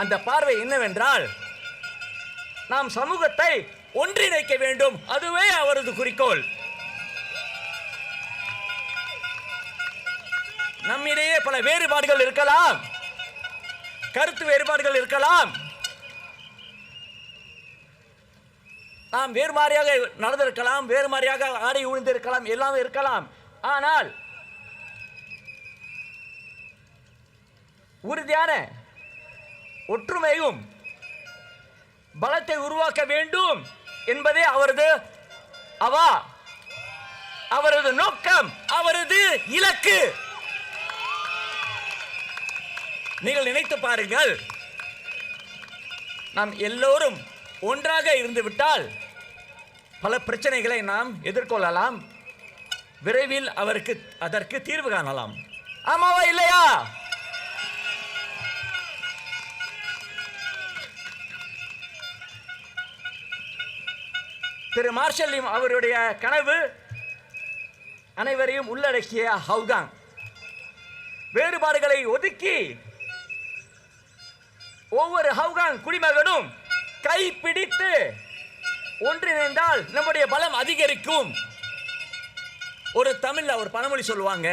அந்த பார்வை என்னவென்றால், நாம் சமூகத்தை ஒன்றிணைக்க வேண்டும். அதுவே அவரது குறிக்கோள். நம்மிடையே பல வேறுபாடுகள் இருக்கலாம், கருத்து வேறுபாடுகள் இருக்கலாம், நாம் வேறு மாதிரியாக நடந்திருக்கலாம், வேறு மாதிரியாக ஆடை உழுந்திருக்கலாம், எல்லாம் இருக்கலாம். ஆனால் உறுதியான ஒற்றுமையும் பலத்தை உருவாக்க வேண்டும் என்பதே அவரது நோக்கம், அவரது இலக்கு. நீங்கள் நினைத்து பாருங்கள், நாம் எல்லோரும் ஒன்றாக இருந்து விட்டால் பல பிரச்சனைகளை நாம் எதிர்கொள்ளலாம். விரைவில் அதற்கு தீர்வு காணலாம். ஆமாவா இல்லையா? திரு மார்ஷல் லிம் அவருடைய கனவு அனைவரையும் உள்ளடக்கிய ஹவுகாங். வேறுபாடுகளை ஒதுக்கி ஒவ்வொரு ஹவுகாங் குடிமகனும் கைப்பிடித்து ஒன்றிணைந்தால் நம்முடைய பலம் அதிகரிக்கும். ஒரு தமிழ்ல ஒரு பழமொழி சொல்லுவாங்க,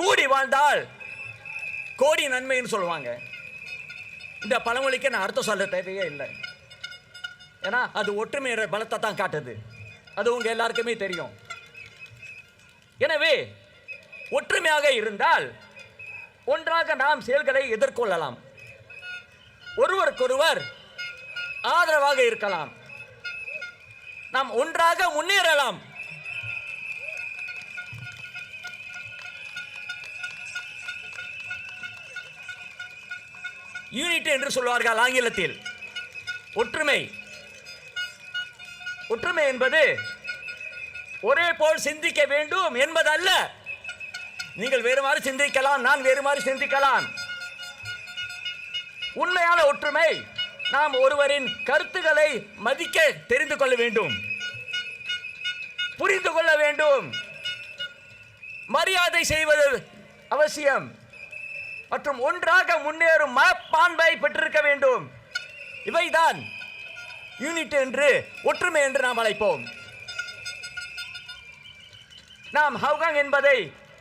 கூடி வாழ்ந்தால் கோடி நன்மைன்னு சொல்லுவாங்க. இந்த பழமொழிக்கு நான் அர்த்தம் சொல்ல தேவையே இல்லை. ஏன்னா அது ஒற்றுமையோட பலத்தை தான் காட்டுது. அது உங்க எல்லாருக்குமே தெரியும். எனவே ஒற்றுமையாக இருந்தால் ஒன்றாக நாம் செயல்களை எதிர்கொள்ளலாம், ஒருவருக்கொருவர் ஆதரவாக இருக்கலாம், நாம் ஒன்றாக முன்னேறலாம். யூனிட் என்று சொல்வார்கள் ஆங்கிலத்தில். ஒற்றுமை ஒற்றுமை என்பது ஒரே போல் சிந்திக்க வேண்டும் என்பதல்ல. நீங்கள் வேறு மாதிரி சிந்திக்கலாம், நான் வேறு மாதிரி சிந்திக்கலாம். உண்மையான ஒற்றுமை நாம் ஒருவரின் கருத்துக்களை மதிக்க தெரிந்து கொள்ள வேண்டும், புரிந்து கொள்ள வேண்டும், மரியாதை செய்வது அவசியம் மற்றும் ஒன்றாக முன்னேறும் மனப்பான்மை பெற்றிருக்க வேண்டும். இவைதான் யூனிட் என்று, ஒற்றுமை என்று நாம் அழைப்போம். நாம் ஹவுகாங் என்பதை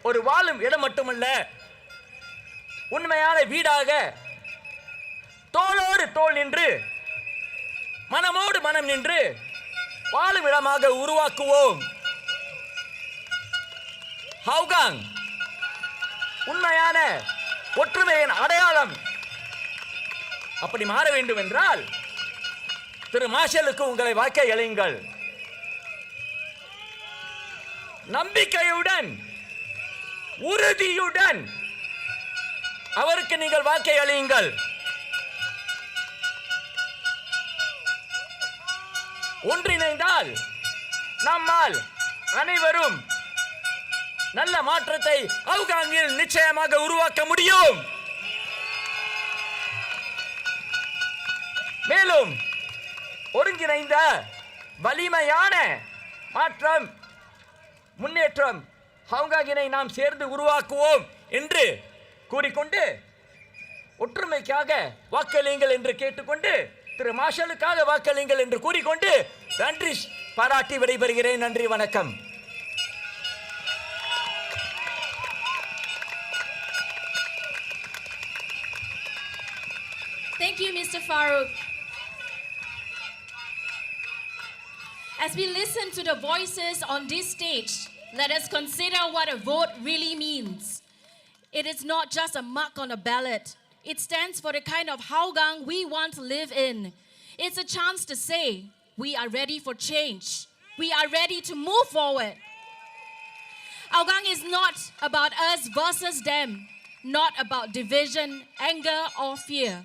ஒரு வாழும் இடம் மட்டுமல்ல, உண்மையான வீடாக தோளோடு தோள் நின்று மனமோடு மனம் நின்று வாழும் இடமாக உருவாக்குவோம். ஹவுகாங் உண்மையான ஒற்றுமையின் அடையாளம். அப்படி மாற வேண்டும் என்றால் திரு மார்ஷலுக்கு உங்களை வாக்கை அளியுங்கள். நம்பிக்கையுடன் உறுதியுடன் அவருக்கு நீங்கள் வாக்கை அளியுங்கள். ஒன்றிணைந்தால் நம்மால் அனைவரும் நல்ல மாற்றத்தை ஹவுகாங்கில் நிச்சயமாக உருவாக்க முடியும். மேலும் ஒருங்கிணைந்த வலிமையான மாற்றம், முன்னேற்றம் ஹவுகாங்கினை நாம் சேர்ந்து உருவாக்குவோம் என்று கூறிக்கொண்டு, ஒற்றுமைக்காக வாக்களியுங்கள் என்று கேட்டுக்கொண்டு, திரு மார்ஷலுக்காக வாக்களியுங்கள் என்று கூறிக்கொண்டு நன்றி பாராட்டி விடைபெறுகிறேன். நன்றி, வணக்கம். Thank you, Mr. Faruk. As we listen to the voices on this stage, let us consider what a vote really means. It is not just a mark on a ballot. It stands for the kind of Hougang we want to live in. It's a chance to say, we are ready for change. We are ready to move forward. Hougang is not about us versus them, not about division, anger, or fear.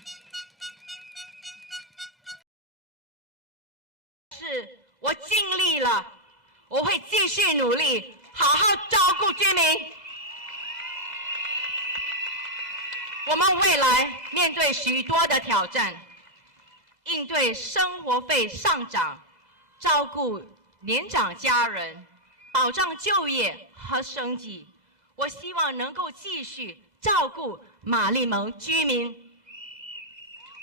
我尽力了，我会继续努力，好好照顾居民。我们未来面对许多的挑战，应对生活费上涨，照顾年长家人，保障就业和生计。我希望能够继续照顾玛丽盟居民。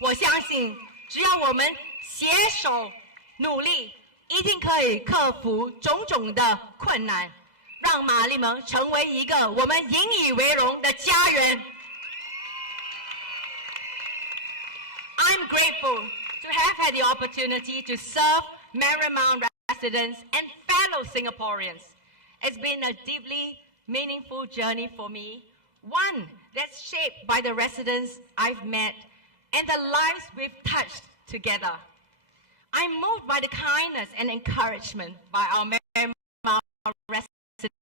我相信，只要我们携手努力，一定可以克服种种的困难，让玛丽盟成为一个我们引以为荣的家园。I'm grateful to have had the opportunity to serve Marymount residents and fellow Singaporeans. It's been a deeply meaningful journey for me, one that's shaped by the residents I've met and the lives we've touched together. I'm moved by the kindness and encouragement by our Marymount residents,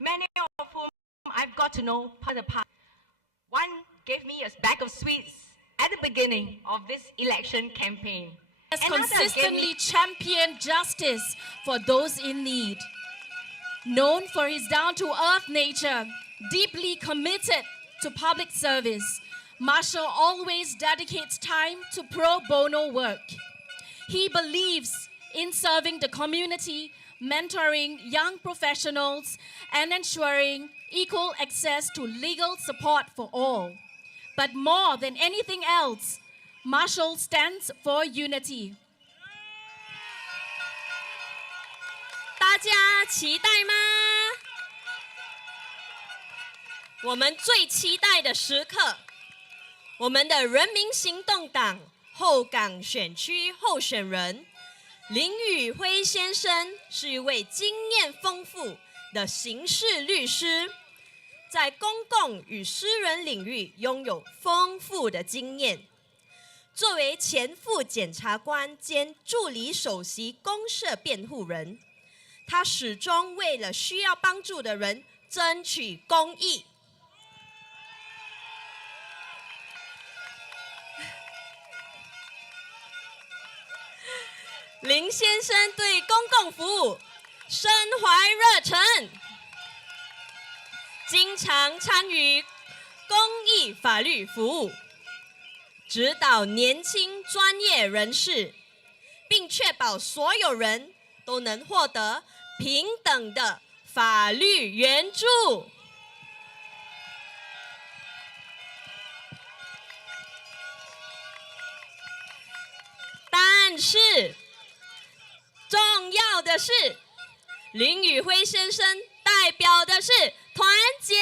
many of whom I've got to know part of the past. One gave me a bag of sweets at the beginning of this election campaign. Has consistently championed justice for those in need. Known for his down-to-earth nature, deeply committed to public service, Marshall always dedicates time to pro bono work. He believes in serving the community, mentoring young professionals, and ensuring equal access to legal support for all. But more than anything else, Marshall stands for unity. 大家期待吗？我们最期待的时刻，我们的人民行动党后港选区候选人林宇辉先生是一位经验丰富的刑事律师，在公共与私人领域拥有丰富的经验。作为前副检察官兼助理首席公社辩护人，他始终为了需要帮助的人争取公义。林先生对公共服务深怀热忱，经常参与公益法律服务，指导年轻专业人士，并确保所有人都能获得平等的法律援助。但是，重要的是，林宇辉先生代表的是团结。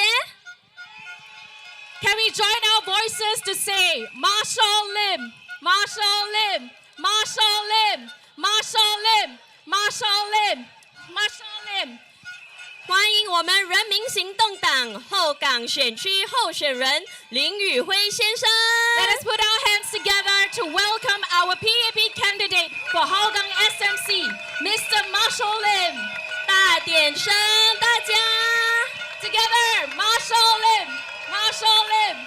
Can we join our voices to say, Marshall Lim, Marshall Lim, Marshall Lim, Marshall Lim, Marshall Lim, Marshall Lim. 欢迎我们人民行动党后港选区候选人林宇辉先生。Let us put our hands together to welcome our PAP candidate for Hougang SMC, Mr. Marshall Lim. 大点声，大家 Together, Marshall Lim, Marshall Lim.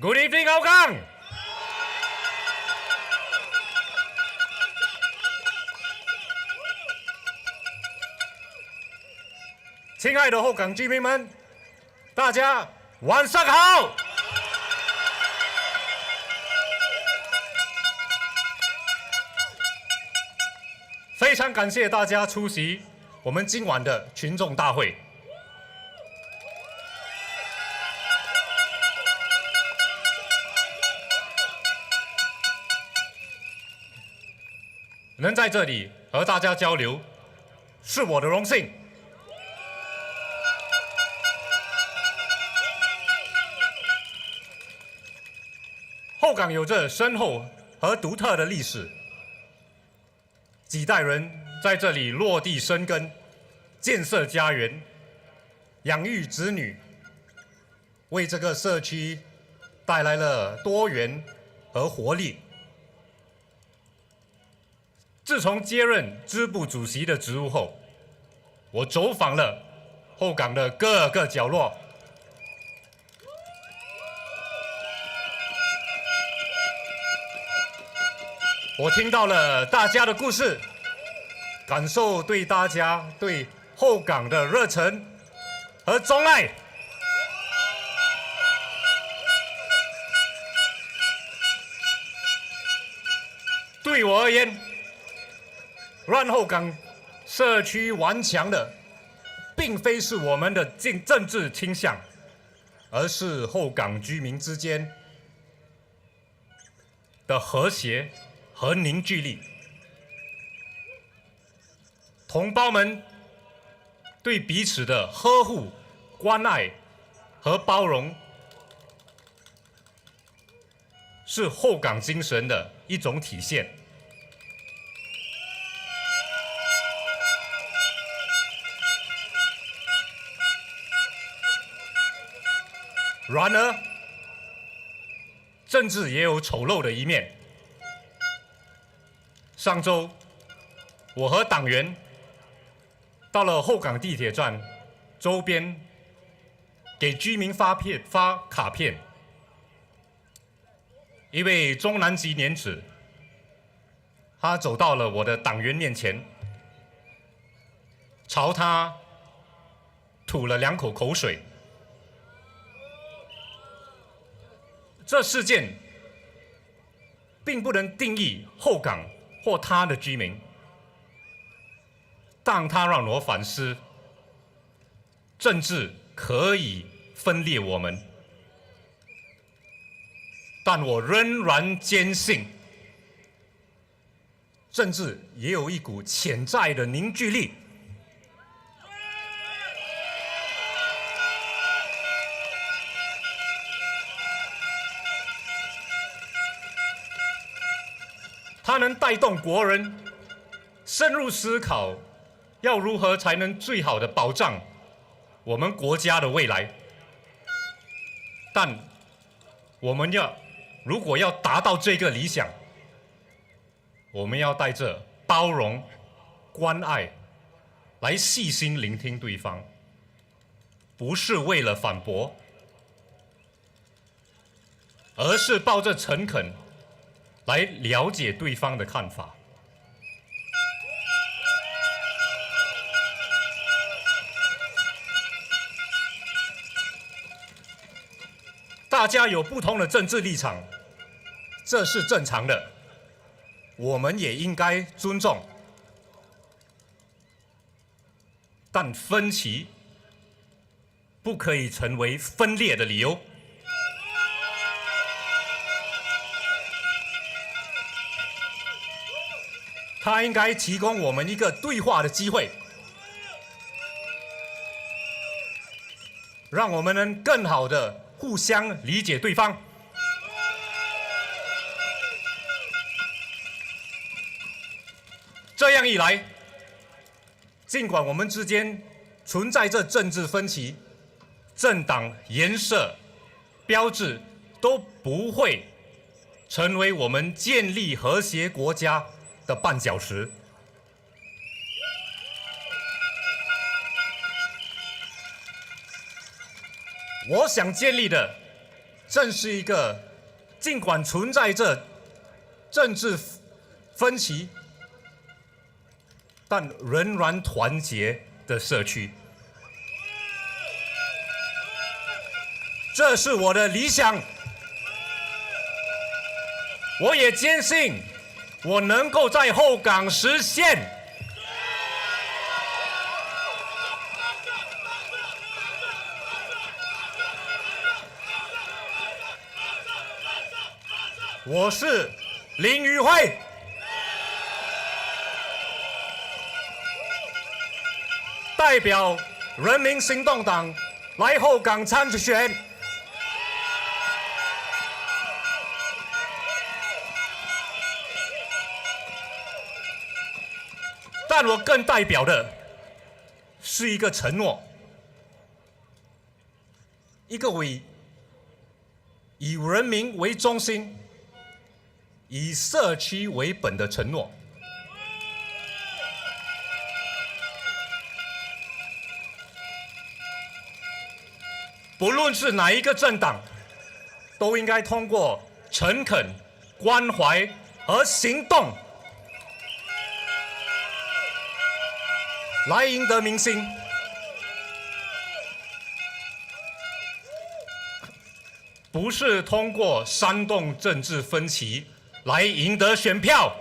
，Good evening， 后港。亲爱的后港居民们，大家晚上好。非常感谢大家出席我们今晚的群众大会。能在这里和大家交流，是我的荣幸。后港有着深厚和独特的历史，几代人在这里落地生根，建设家园，养育子女，为这个社区带来了多元和活力。自从接任支部主席的职务后，我走访了后港的各个角落，我听到了大家的故事，感受对大家对后港的热忱和钟爱。对我而言，让后港社区顽强的，并非是我们的政治倾向，而是后港居民之间的和谐和凝聚力。同胞们对彼此的呵护、关爱和包容，是后港精神的一种体现。然而，政治也有丑陋的一面。上周，我和党员到了后港地铁站周边，给居民发卡片。一位中南籍女子，她走到了我的党员面前，朝他吐了2口口水。这事件并不能定义后港或他的居民，但它让我反思，政治可以分裂我们，但我仍然坚信，政治也有一股潜在的凝聚力。它能带动国人深入思考，要如何才能最好的保障我们国家的未来。但我们如果要达到这个理想，我们要带着包容、关爱来细心聆听对方，不是为了反驳，而是抱着诚恳来了解对方的看法。大家有不同的政治立场，这是正常的，我们也应该尊重。但分歧不可以成为分裂的理由。它应该提供我们一个对话的机会，让我们能更好的互相理解对方。这样一来，尽管我们之间存在着政治分歧，政党颜色、标志都不会成为我们建立和谐国家的绊脚石。我想建立的正是一个尽管存在着政治分歧，但仍然团结的社区。这是我的理想，我也坚信我能够在后港实现。我是林宇辉，代表人民行动党来后港参选。但我更代表的是一个承诺，一个以人民为中心、以社区为本的承诺。不论是哪一个政党，都应该通过诚恳、关怀和行动来赢得民心。不是通过煽动政治分歧来赢得选票。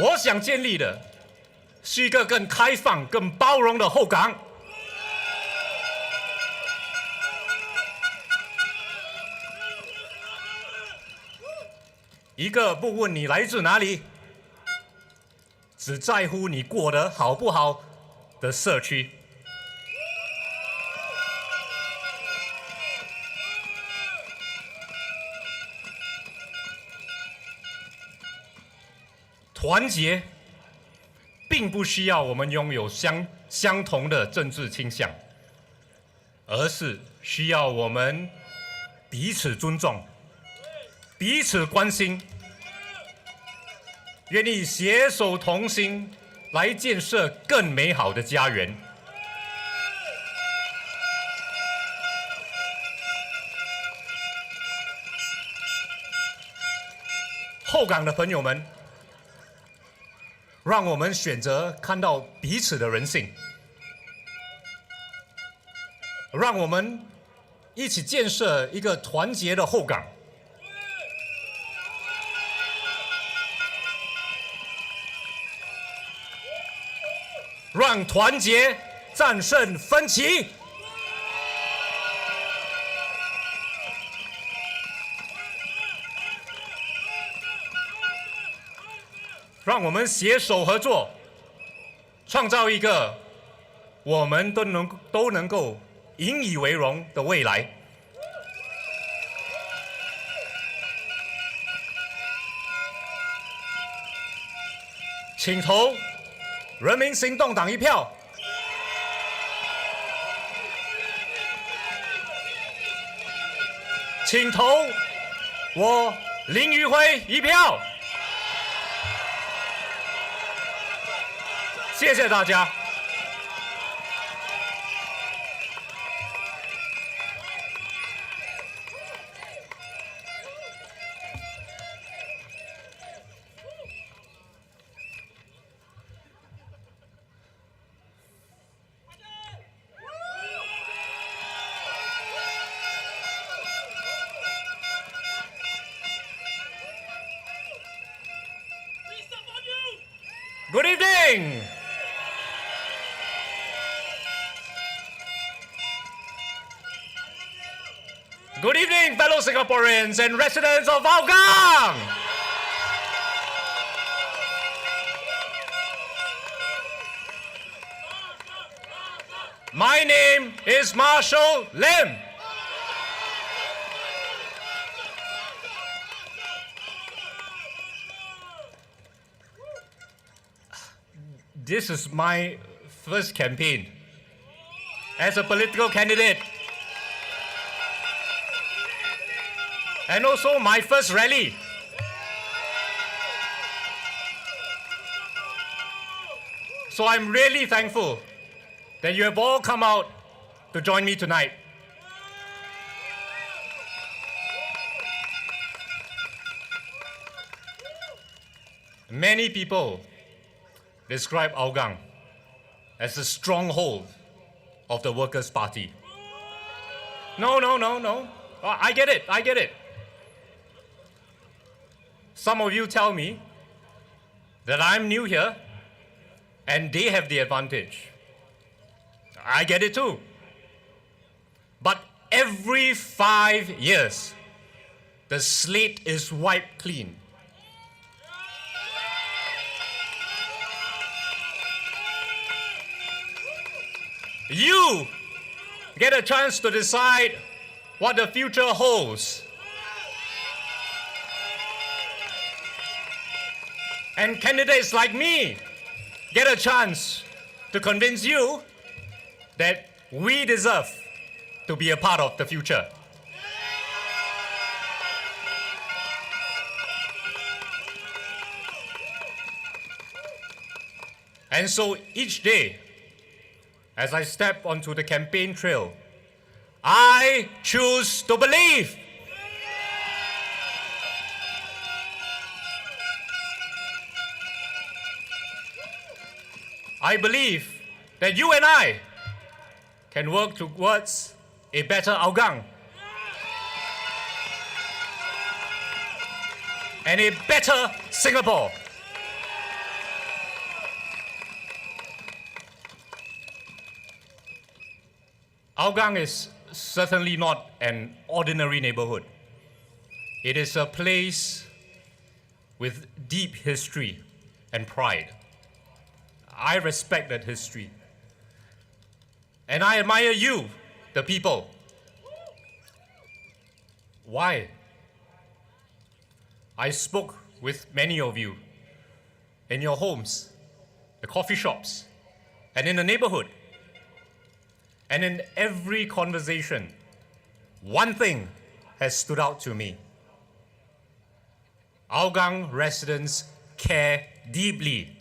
我想建立的是一个更开放、更包容的后港。一个不问你来自哪里，只在乎你过得好不好的社区。团结并不需要我们拥有相同的政治倾向，而是需要我们彼此尊重、彼此关心，愿意携手同心来建设更美好的家园。后港的朋友们，让我们选择看到彼此的人性，让我们一起建设一个团结的后港。让团结战胜分歧。让我们携手合作，创造一个我们都能够引以为荣的未来。请投人民行动党一票。请投我林宇辉一票。谢谢大家。Good evening. Good evening, fellow Singaporeans and residents of Hougang. My name is Marshall Lim. This is my first campaign as a political candidate. And also my first rally. So I'm really thankful that you have all come out to join me tonight. Many people describe Hougang as the stronghold of the Workers' Party. No. I get it. Some of you tell me that I'm new here and they have the advantage. I get it too. But every 5 years, the slate is wiped clean. You get a chance to decide what the future holds. And candidates like me get a chance to convince you that we deserve to be a part of the future. And so each day, as I step onto the campaign trail, I choose to believe. I believe that you and I can work towards a better Hougang and a better Singapore. Hougang is certainly not an ordinary neighborhood. It is a place with deep history and pride. I respect that history. And I admire you, the people. Why? I spoke with many of you in your homes, the coffee shops, and in the neighborhood. And in every conversation, one thing has stood out to me. Hougang residents care deeply.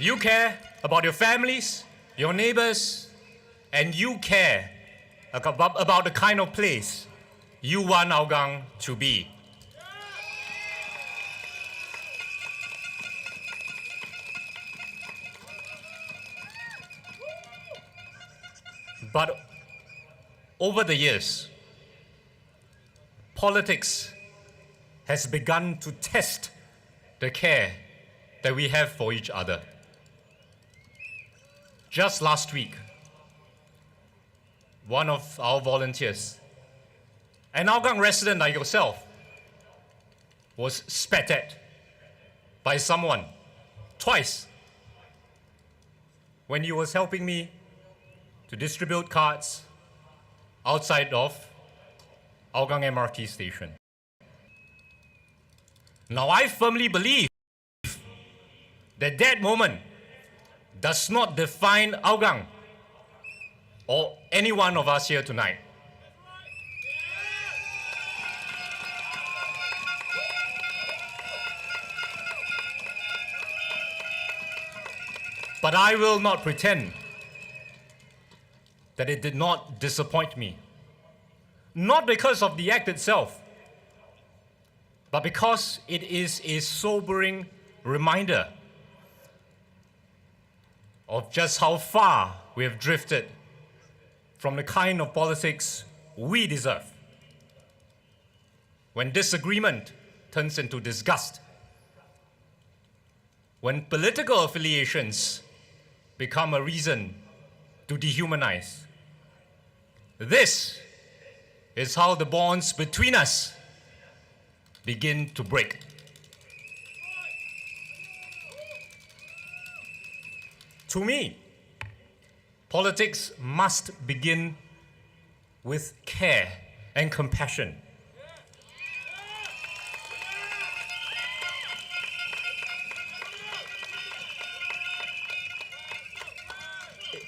You care about your families, your neighbors, and you care about the kind of place you want Hougang to be. But over the years, politics has begun to test the care that we have for each other. Just last week, one of our volunteers, an Hougang resident like yourself, was spat at by someone twice when he was helping me to distribute cards outside of Hougang MRT station. Now, I firmly believe that that moment does not define Hougang or any one of us here tonight. But I will not pretend that it did not disappoint me. Not because of the act itself, but because it is a sobering reminder of just how far we have drifted from the kind of politics we deserve. When disagreement turns into disgust, when political affiliations become a reason to dehumanize, this is how the bonds between us begin to break. To me, politics must begin with care and compassion.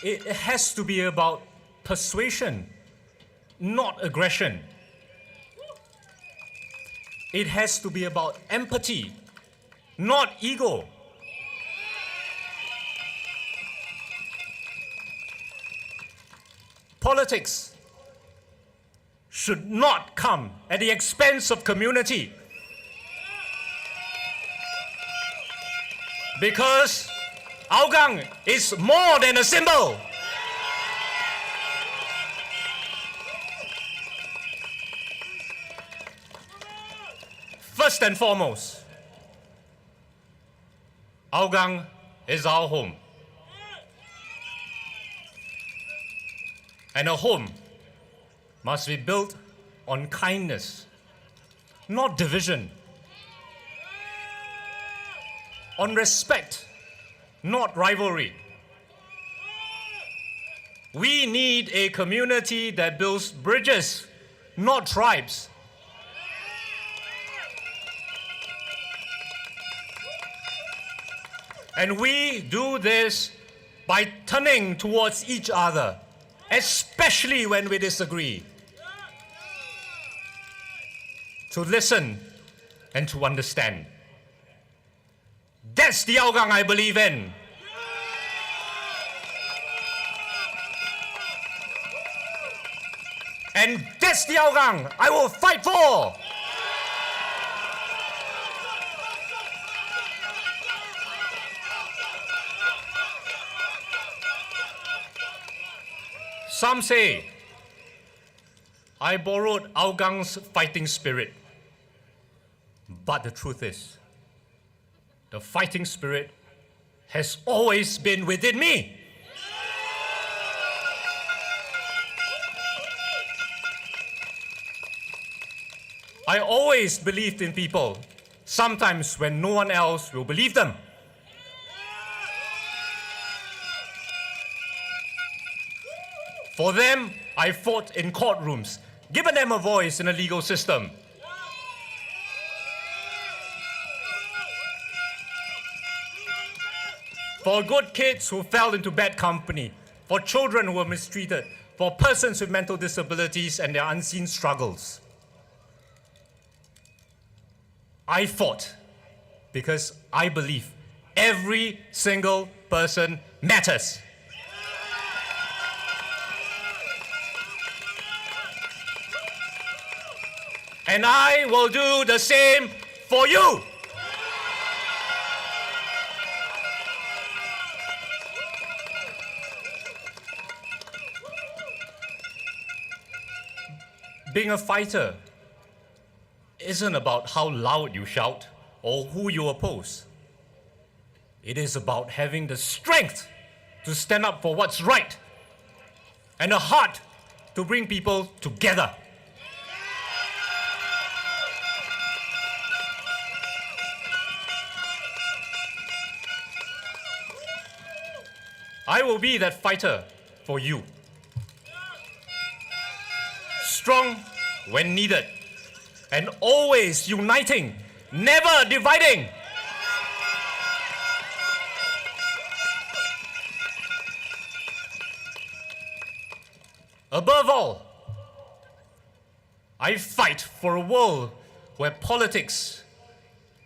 It has to be about persuasion, not aggression. It has to be about empathy, not ego. Politics should not come at the expense of community. Because Hougang is more than a symbol. First and foremost, Hougang is our home. And a home must be built on kindness, not division. On respect, not rivalry. We need a community that builds bridges, not tribes. And we do this by turning towards each other, especially when we disagree, to listen and to understand. That's the Hougang I believe in. And that's the Hougang I will fight for. Some say I borrowed Hougang's fighting spirit. But the truth is, the fighting spirit has always been within me. I always believed in people, sometimes when no one else will believe them. For them, I fought in courtrooms, given them a voice in the legal system. For good kids who fell into bad company, for children who were mistreated, for persons with mental disabilities and their unseen struggles. I fought because I believe every single person matters. And I will do the same for you. Being a fighter isn't about how loud you shout or who you oppose. It is about having the strength to stand up for what's right and a heart to bring people together. I will be that fighter for you. Strong when needed, and always uniting, never dividing. Above all, I fight for a world where politics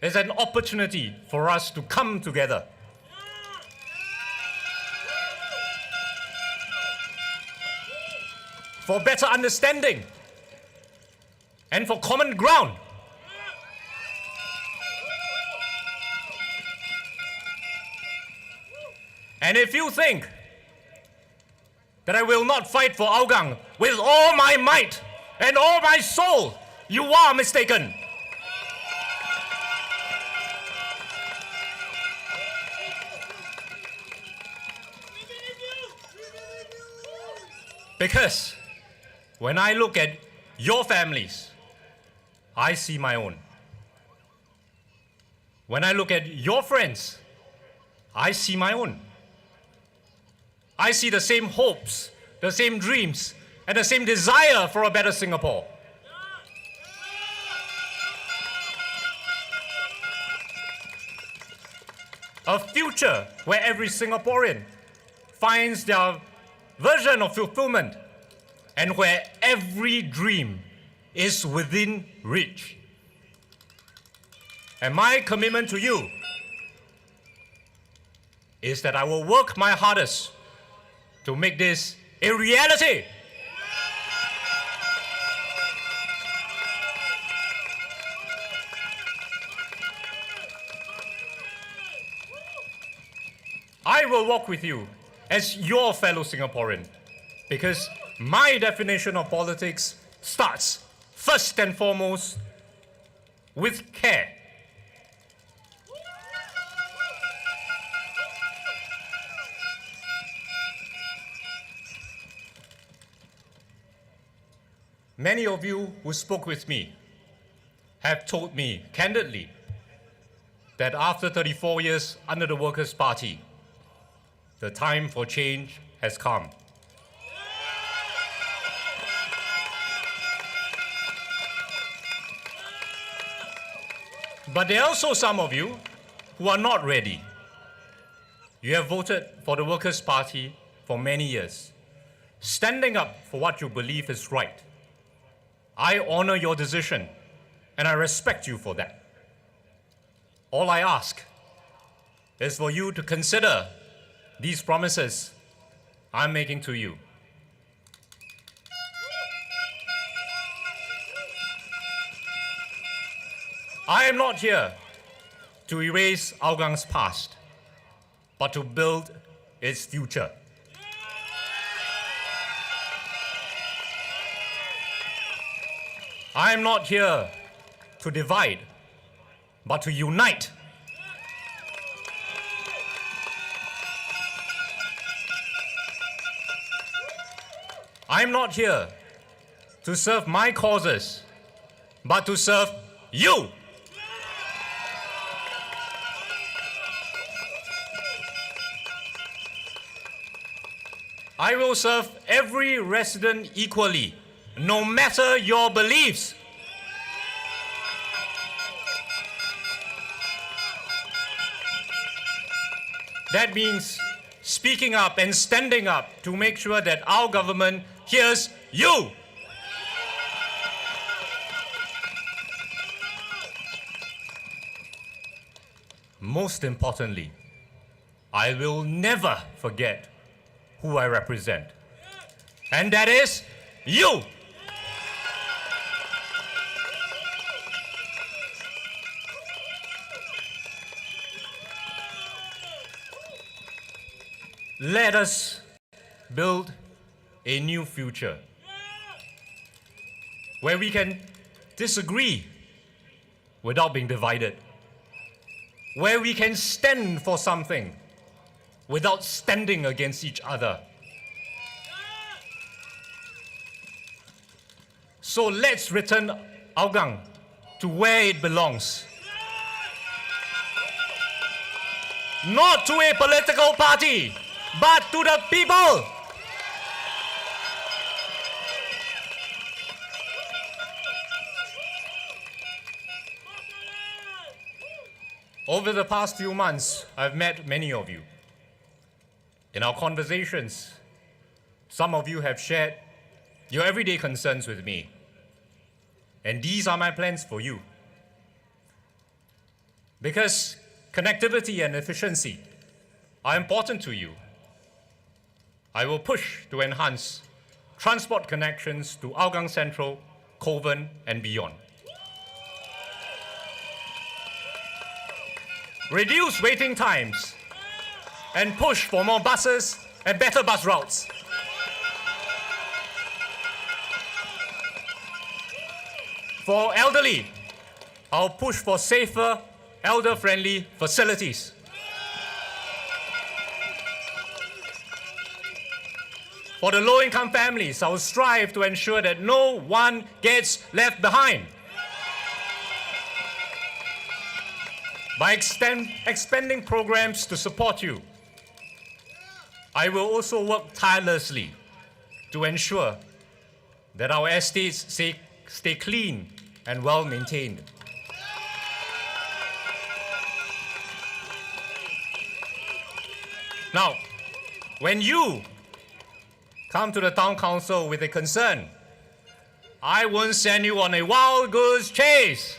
is an opportunity for us to come together. For better understanding and for common ground. And if you think that I will not fight for Hougang with all my might and all my soul, you are mistaken. Because when I look at your families, I see my own. When I look at your friends, I see my own. I see the same hopes, the same dreams, and the same desire for a better Singapore. A future where every Singaporean finds their version of fulfillment and where every dream is within reach. And my commitment to you is that I will work my hardest to make this a reality. I will walk with you as your fellow Singaporean, because my definition of politics starts first and foremost with care. Many of you who spoke with me have told me candidly that after 34 years under the Workers' Party, the time for change has come. But there are also some of you who are not ready. You have voted for the Workers' Party for many years, standing up for what you believe is right. I honor your decision, and I respect you for that. All I ask is for you to consider these promises I'm making to you. I am not here to erase Hougang's past, but to build its future. I am not here to divide, but to unite. I am not here to serve my causes, but to serve you. I will serve every resident equally, no matter your beliefs. That means speaking up and standing up to make sure that our government hears you. Most importantly, I will never forget who I represent. And that is you. Let us build a new future where we can disagree without being divided, where we can stand for something without standing against each other. So let's return Hougang to where it belongs. Not to a political party, but to the people. Over the past few months, I've met many of you. In our conversations, some of you have shared your everyday concerns with me. And these are my plans for you. Because connectivity and efficiency are important to you, I will push to enhance transport connections to Hougang Central, Kovan, and beyond. Reduce waiting times and push for more buses and better bus routes. For elderly, I'll push for safer, elder-friendly facilities. For the low-income families, I will strive to ensure that no one gets left behind. By expanding programs to support you, I will also work tirelessly to ensure that our estates stay clean and well maintained. Now, when you come to the town council with a concern, I won't send you on a wild goose chase.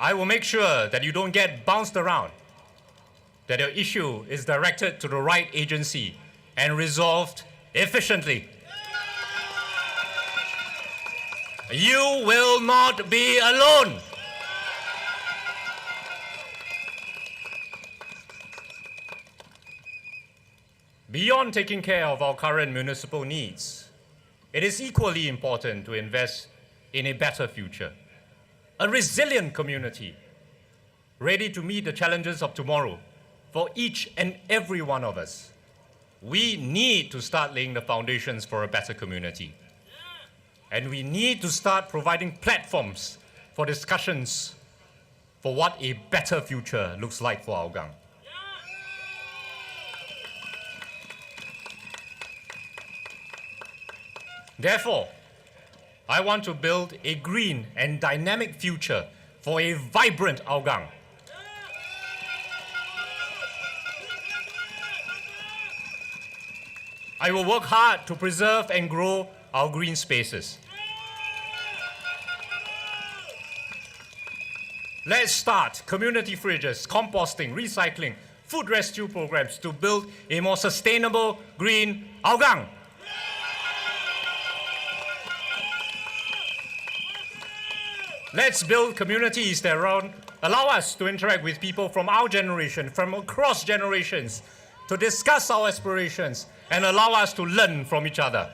I will make sure that you don't get bounced around, that your issue is directed to the right agency and resolved efficiently. You will not be alone. Beyond taking care of our current municipal needs, it is equally important to invest in a better future. A resilient community, ready to meet the challenges of tomorrow for each and every one of us. We need to start laying the foundations for a better community. And we need to start providing platforms for discussions for what a better future looks like for Hougang. Therefore, I want to build a green and dynamic future for a vibrant Hougang. I will work hard to preserve and grow our green spaces. Let's start community fridges, composting, recycling, food rescue programs to build a more sustainable green Hougang. Let's build communities that allow us to interact with people from our generation, from across generations, to discuss our aspirations and allow us to learn from each other.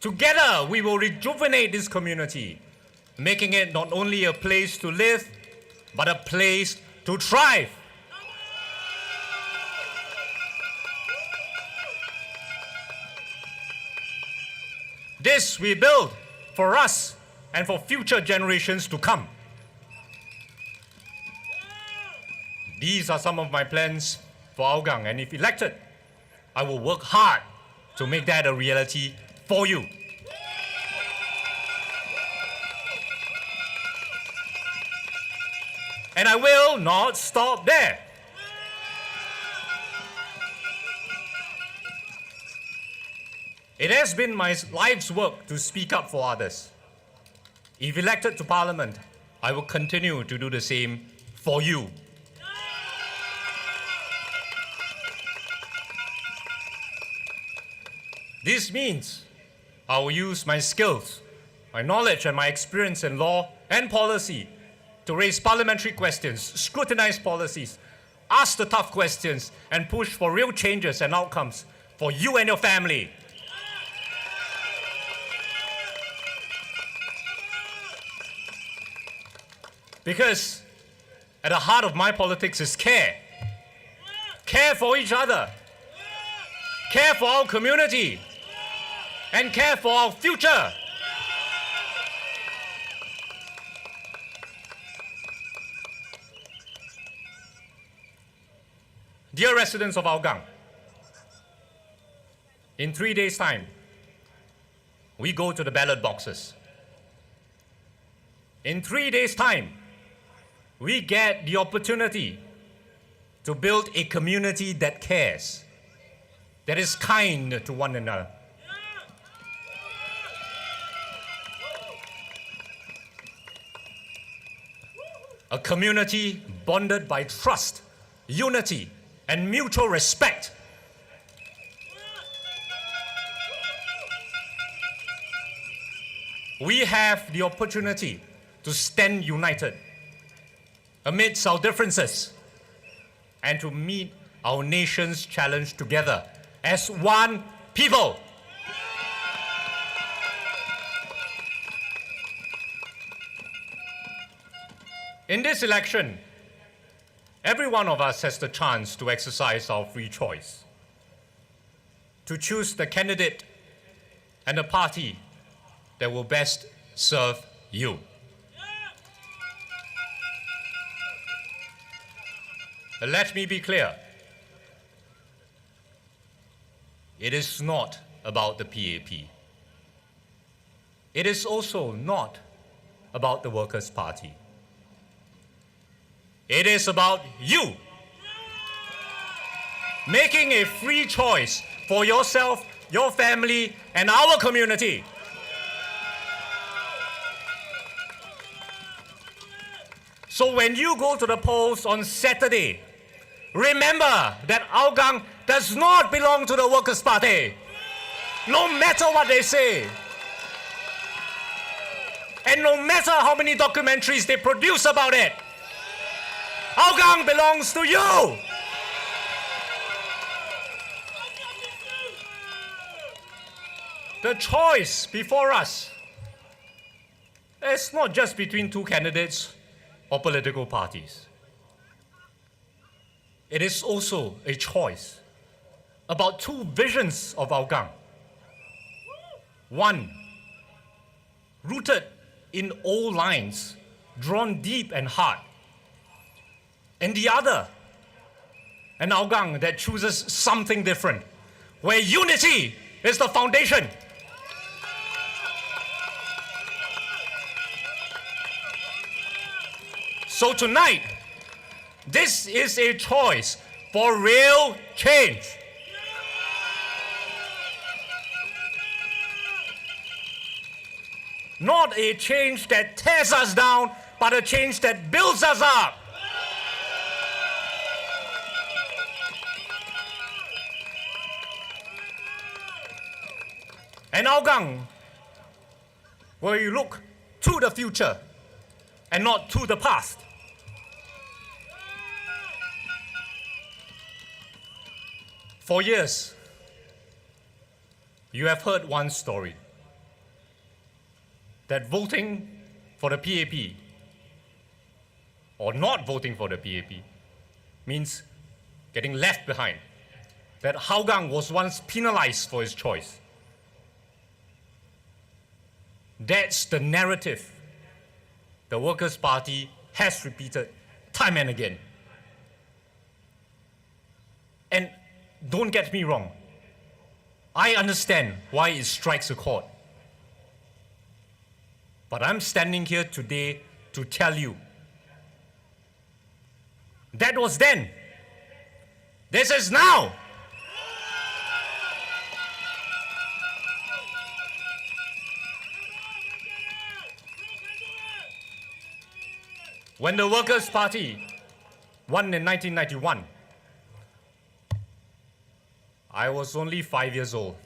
Together, we will rejuvenate this community, making it not only a place to live, but a place to thrive. This we build for us and for future generations to come. These are some of my plans for Hougang, and if elected, I will work hard to make that a reality for you. And I will not stop there. It has been my life's work to speak up for others. If elected to Parliament, I will continue to do the same for you. This means I will use my skills, my knowledge and my experience in law and policy to raise parliamentary questions, scrutinize policies, ask the tough questions, and push for real changes and outcomes for you and your family. Because at the heart of my politics is care. Care for each other. Care for our community. And care for our future. Dear residents of Hougang, in 3 days' time, we go to the ballot boxes. In 3 days' time, we get the opportunity to build a community that cares, that is kind to one another. A community bonded by trust, unity, and mutual respect. We have the opportunity to stand united amidst our differences and to meet our nation's challenge together as one people. In this election, every one of us has the chance to exercise our free choice, to choose the candidate and the party that will best serve you. Let me be clear. It is not about the PAP. It is also not about the Workers' Party. It is about you making a free choice for yourself, your family, and our community. So when you go to the polls on Saturday, remember that Hougang does not belong to the Workers' Party, no matter what they say. And no matter how many documentaries they produce about it, Hougang belongs to you. The choice before us is not just between two candidates or political parties. It is also a choice about two visions of Hougang. One, rooted in old lines, drawn deep and hard. And the other, an Hougang that chooses something different, where unity is the foundation. So tonight, this is a choice for real change. Not a change that tears us down, but a change that builds us up. And Hougang, where you look to the future and not to the past. For years, you have heard one story, that voting for the PAP or not voting for the PAP means getting left behind, that Hougang was once penalized for his choice. That's the narrative the Workers' Party has repeated time and again. And don't get me wrong, I understand why it strikes a chord. But I'm standing here today to tell you, that was then. This is now. when the Workers' Party won in 1991, I was only 5 years old.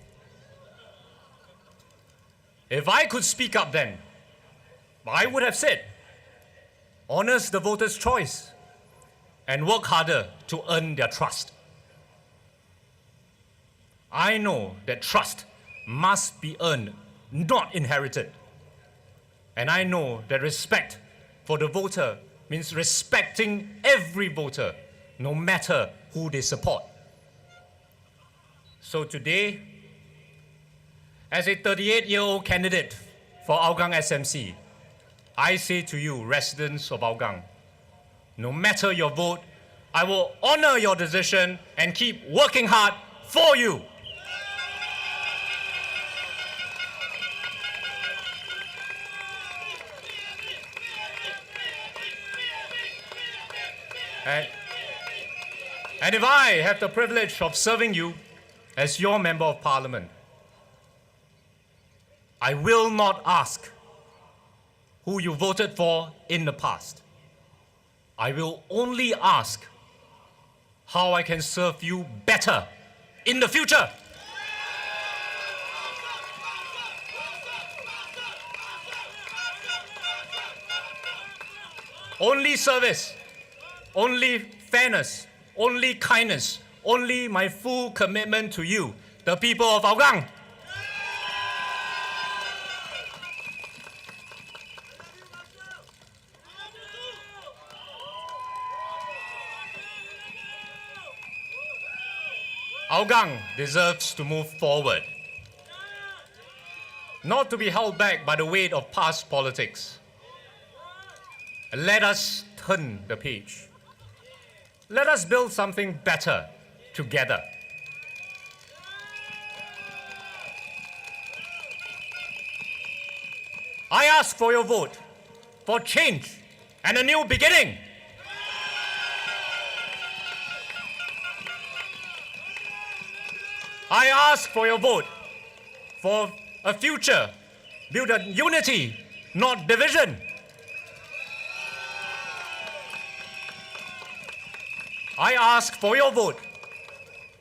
If I could speak up then, I would have said, honors the voters' choice and work harder to earn their trust. I know that trust must be earned, not inherited. And I know that respect for the voter means respecting every voter, no matter who they support. So today, as a 38-year-old candidate for Hougang SMC, I say to you, residents of Hougang, no matter your vote, I will honor your decision and keep working hard for you. And if I have the privilege of serving you as your Member of Parliament, I will not ask who you voted for in the past. I will only ask how I can serve you better in the future. Only service, only fairness, only kindness, only my full commitment to you, the people of Hougang. Hougang deserves to move forward, not to be held back by the weight of past politics. Let us turn the page. Let us build something better together. I ask for your vote for change and a new beginning. I ask for your vote for a future built on unity, not division. I ask for your vote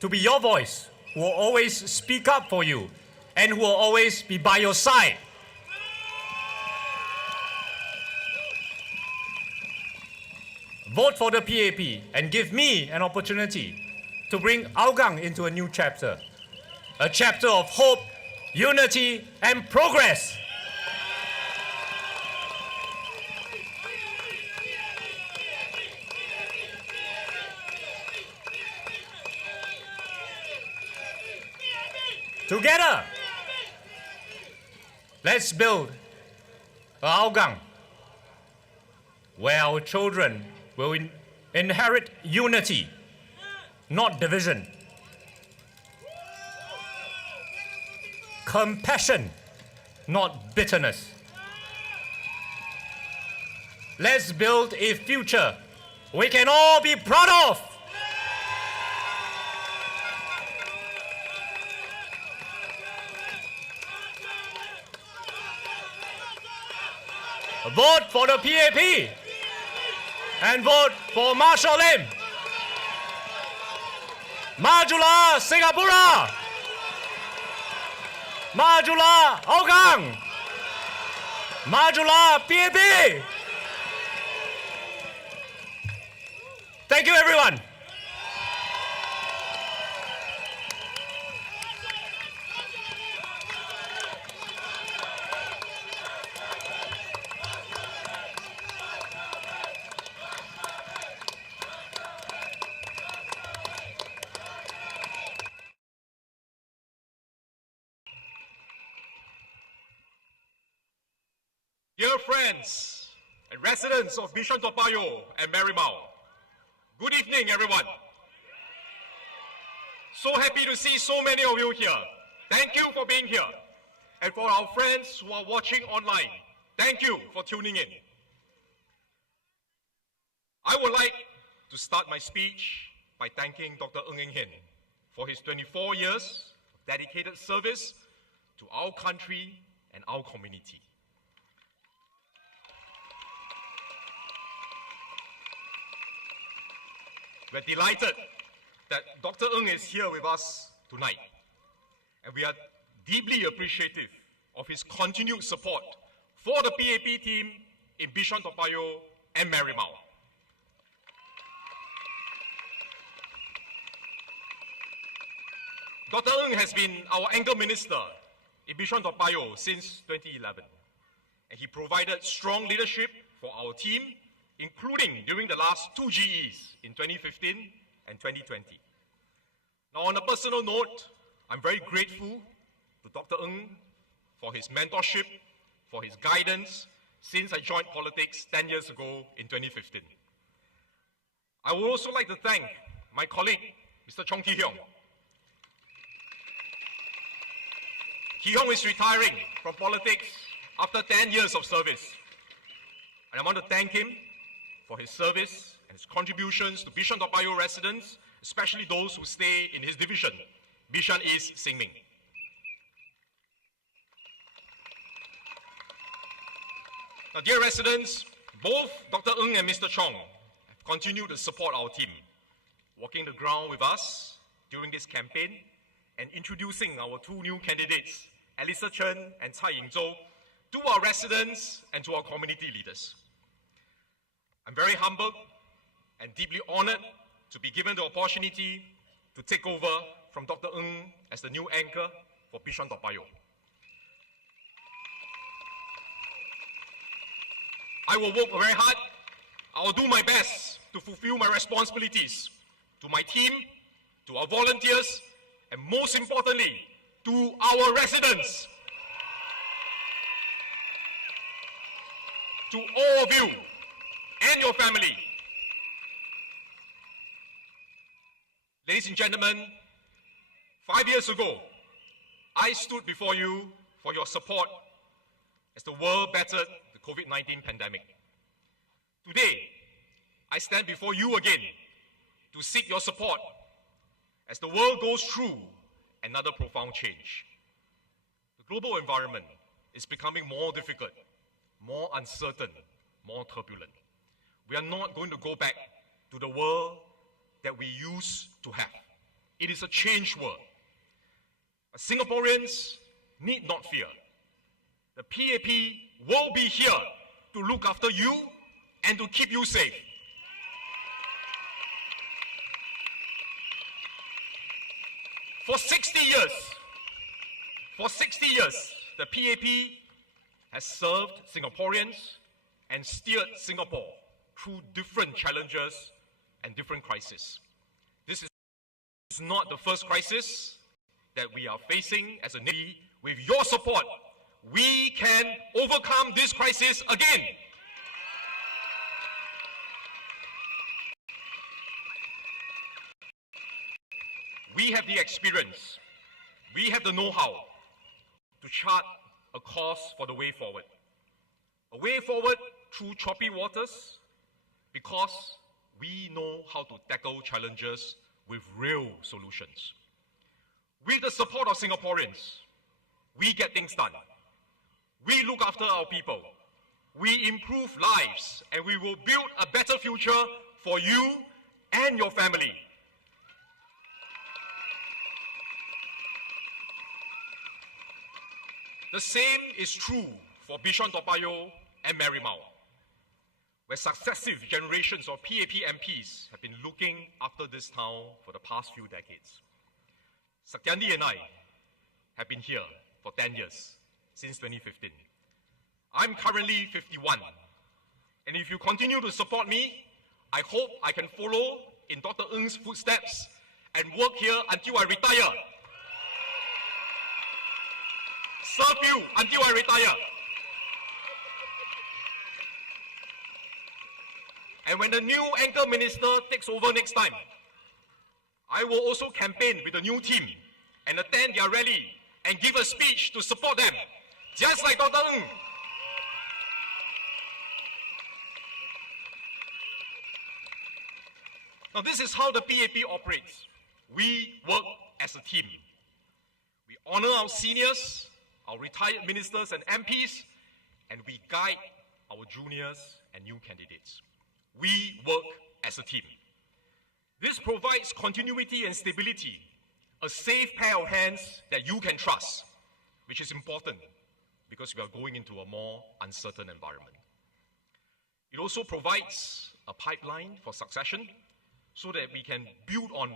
to be your voice, who will always speak up for you and who will always be by your side. Vote for the PAP and give me an opportunity to bring Hougang into a new chapter. A chapter of hope, unity, and progress. Together, let's build a Hougang where our children will inherit unity, not division. Compassion, not bitterness. Let's build a future we can all be proud of. Vote for the PAP and vote for Marshall Lim. Majulah Singapura. Majulah Hougang. Majulah PAP. Thank you, everyone. Dear friends and residents of Bishan Toa Payoh and Marymount, good evening, everyone. So happy to see so many of you here. Thank you for being here. And for our friends who are watching online, thank you for tuning in. I would like to start my speech by thanking Dr. Ng Eng Hen for his 24 years of dedicated service to our country and our community. we're delighted that Dr. Ng is here with us tonight. And we are deeply appreciative of his continued support for the PAP team in Bishan, Toa Payoh and Marymount. Dr. Ng has been our anchor minister in Bishan, Toa Payoh since 2011. And he provided strong leadership for our team, including during the last 2 GEs in 2015 and 2020. Now, on a personal note, I'm very grateful to Dr. Ng for his mentorship, for his guidance since I joined politics 10 years ago in 2015. I would also like to thank my colleague, Mr. Chong Ki Hiong. Ki Hiong is retiring from politics after 10 years of service. And I want to thank him for his service and his contributions to Bishan Toa Payoh residents, especially those who stay in his division, Bishan East Singming. Now, dear residents, both Dr. Ng and Mr. Chong have continued to support our team, walking the ground with us during this campaign and introducing our 2 new candidates, Elisa Chen and Cai Ying-zhou, to our residents and to our community leaders. I'm very humbled and deeply honored to be given the opportunity to take over from Dr. Ng as the new anchor for Bishan Toa Payoh. I will work very hard. I will do my best to fulfill my responsibilities to my team, to our volunteers, and most importantly, to our residents. To all of you and your family. Ladies and gentlemen, 5 years ago, I stood before you for your support as the world battled the COVID-19 pandemic. Today, I stand before you again to seek your support as the world goes through another profound change. The global environment is becoming more difficult, more uncertain, more turbulent. We are not going to go back to the world that we used to have. It is a changed world. Singaporeans need not fear. The PAP will be here to look after you and to keep you safe. For 60 years, the PAP has served Singaporeans and steered Singapore through different challenges and different crises. This is not the first crisis that we are facing as a nation. With your support, we can overcome this crisis again. We have the experience, we have the know-how to chart a course for the way forward. A way forward through choppy waters because we know how to tackle challenges with real solutions. With the support of Singaporeans, we get things done. We look after our people. We improve lives, and we will build a better future for you and your family. The same is true for Bishan, Toa Payoh and Marymount, where successive generations of PAP MPs have been looking after this town for the past few decades. Satyandi and I have been here for 10 years, since 2015. I'm currently 51, and if you continue to support me, I hope I can follow in Dr. Ng's footsteps and work here until I retire. Serve you until I retire. And when the new anchor minister takes over next time, I will also campaign with the new team and attend their rally and give a speech to support them, just like Dr. Ng. Now, this is how the PAP operates. We work as a team. We honor our seniors, our retired ministers and MPs, and we guide our juniors and new candidates. We work as a team. This provides continuity and stability, a safe pair of hands that you can trust, which is important because we are going into a more uncertain environment. It also provides a pipeline for succession so that we can build on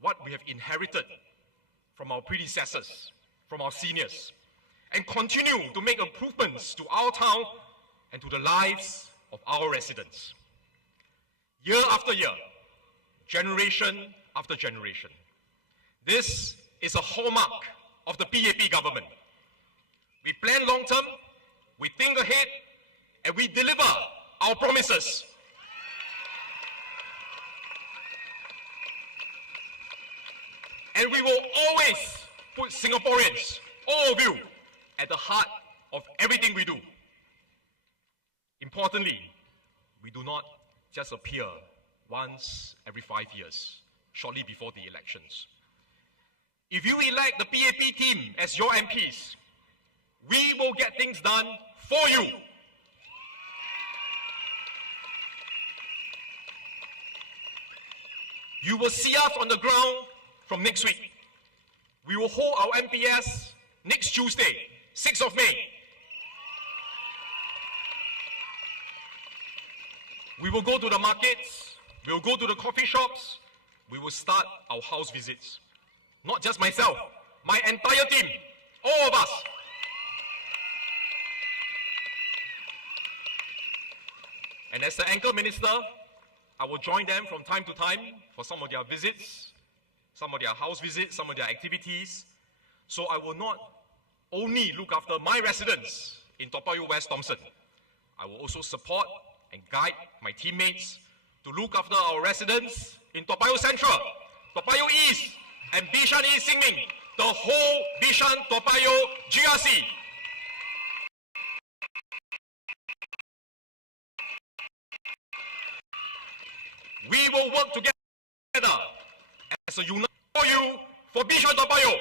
what we have inherited from our predecessors, from our seniors, and continue to make improvements to our town and to the lives of our residents. Year after year, generation after generation. This is a hallmark of the PAP government. We plan long term, we think ahead, and we deliver our promises. And we will always put Singaporeans, all of you, at the heart of everything we do. Importantly, we do not just appear once every 5 years, shortly before the elections. If you elect the PAP team as your MPs, we will get things done for you. You will see us on the ground from next week. We will hold our MPS next Tuesday, 6th of May. We will go to the markets, we will go to the coffee shops, we will start our house visits. Not just myself, my entire team, all of us. And as the anchor minister, I will join them from time to time for some of their visits, some of their house visits, some of their activities. So I will not only look after my residents in Toa Payoh West Thomson, I will also support and guide my teammates to look after our residents in Toa Payoh Central, Toa Payoh East, and Bishan East Xingming, the whole Bishan Toa Payoh GRC. We will work together as a unit for you, for Bishan Toa Payoh.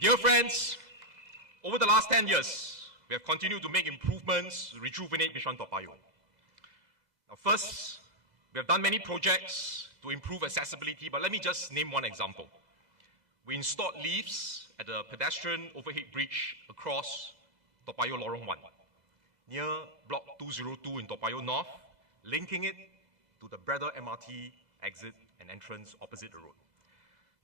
Dear friends, over the last 10 years, we have continued to make improvements to rejuvenate Bishan Toa Payoh. Now, first, we have done many projects to improve accessibility, but let me just name one example. We installed lifts at the pedestrian overhead bridge across Toa Payoh Lorong 1, near Block 202 in Toa Payoh North, linking it to the Brother MRT exit and entrance opposite the road.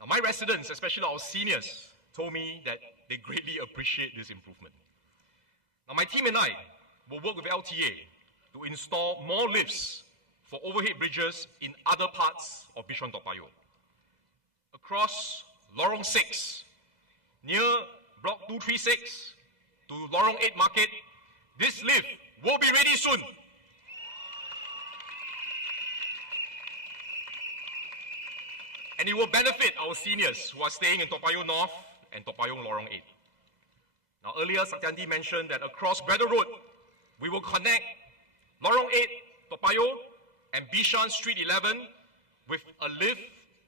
Now, my residents, especially our seniors, told me that they greatly appreciate this improvement. Now, my team and I will work with LTA to install more lifts for overhead bridges in other parts of Bishan Toa Payoh. Across Lorong 6, near Block 236 to Lorong 8 Market, this lift will be ready soon. And it will benefit our seniors who are staying in Toa Payoh North and Toa Payoh Lorong 8. Now, earlier, Satyandi mentioned that across Braddell Road, we will connect Lorong 8, Toa Payoh, and Bishan Street 11 with a lift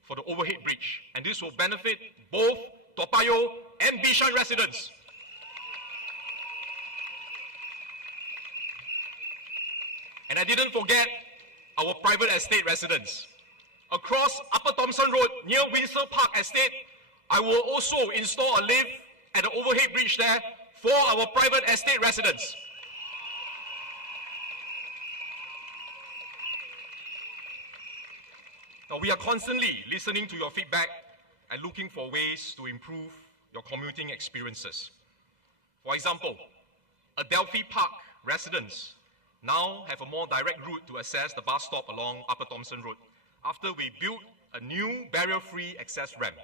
for the overhead bridge. And this will benefit both Toa Payoh and Bishan residents. And I didn't forget our private estate residents. Across Upper Thomson Road, near Windsor Park Estate, I will also install a lift at the overhead bridge there for our private estate residents. Now, we are constantly listening to your feedback and looking for ways to improve your commuting experiences. For example, Adelphi Park residents now have a more direct route to access the bus stop along Upper Thomson Road after we built a new barrier-free access ramp.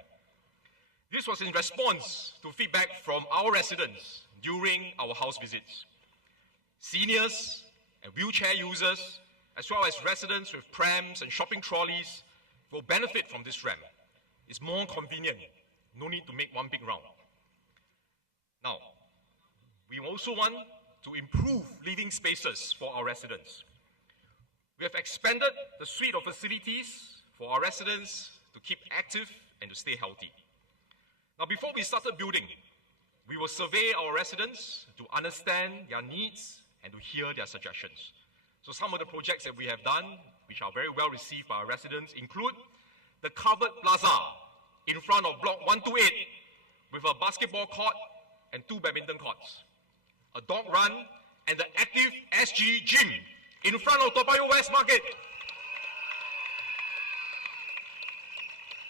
This was in response to feedback from our residents during our house visits. Seniors and wheelchair users, as well as residents with prams and shopping trolleys, will benefit from this ramp. It's more convenient, no need to make one big round. Now, we also want to improve living spaces for our residents. We have expanded the suite of facilities for our residents to keep active and to stay healthy. Now, before we started building, we will survey our residents to understand their needs and to hear their suggestions. So some of the projects that we have done, which are very well received by our residents, include the covered plaza in front of Block 128 with a basketball court and 2 badminton courts, a dog run, and the active SG gym in front of Toa Payoh West Market.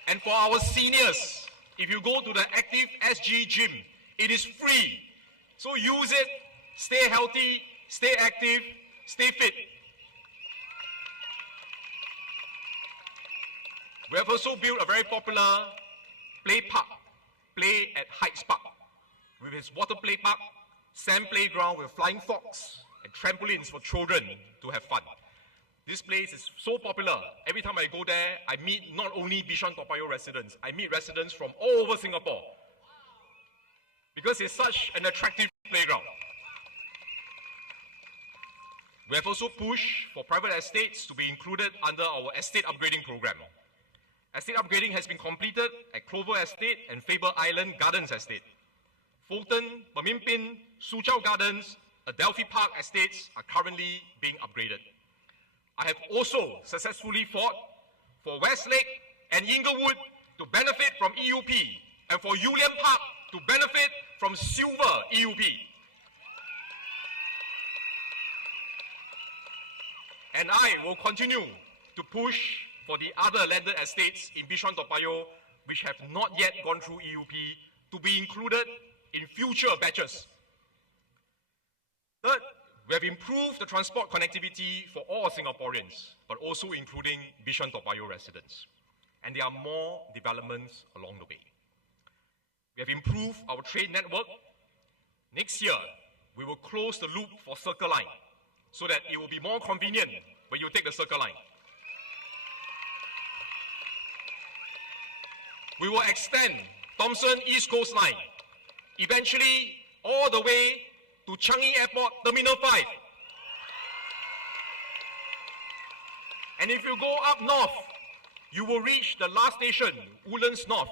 And for our seniors, if you go to the active SG gym, it is free. So use it, stay healthy, stay active, stay fit. We have also built a very popular play park, Play at Heights Park, with its water play park, sand playground with flying fox, and trampolines for children to have fun. This place is so popular. Every time I go there, I meet not only Bishan Toa Payoh residents, I meet residents from all over Singapore. Because it's such an attractive playground. We have also pushed for private estates to be included under our estate upgrading program. Estate upgrading has been completed at Clover Estate and Faber Island Gardens Estate. Fulton, Pemimpin, Suzhou Gardens, Adelphi Park estates are currently being upgraded. I have also successfully fought for Westlake and Inglewood to benefit from EUP and for Yulian Park to benefit from Silver EUP. And I will continue to push for the other landed estates in Bishan Toa Payoh which have not yet gone through EUP to be included in future batches. Third, we have improved the transport connectivity for all Singaporeans, but also including Bishan Toa Payoh residents. And there are more developments along the way. We have improved our train network. Next year, we will close the loop for Circle Line so that it will be more convenient when you take the Circle Line. We will extend Thomson East Coast Line, eventually all the way to Changi Airport Terminal 5. And if you go up north, you will reach the last station, Woodlands North.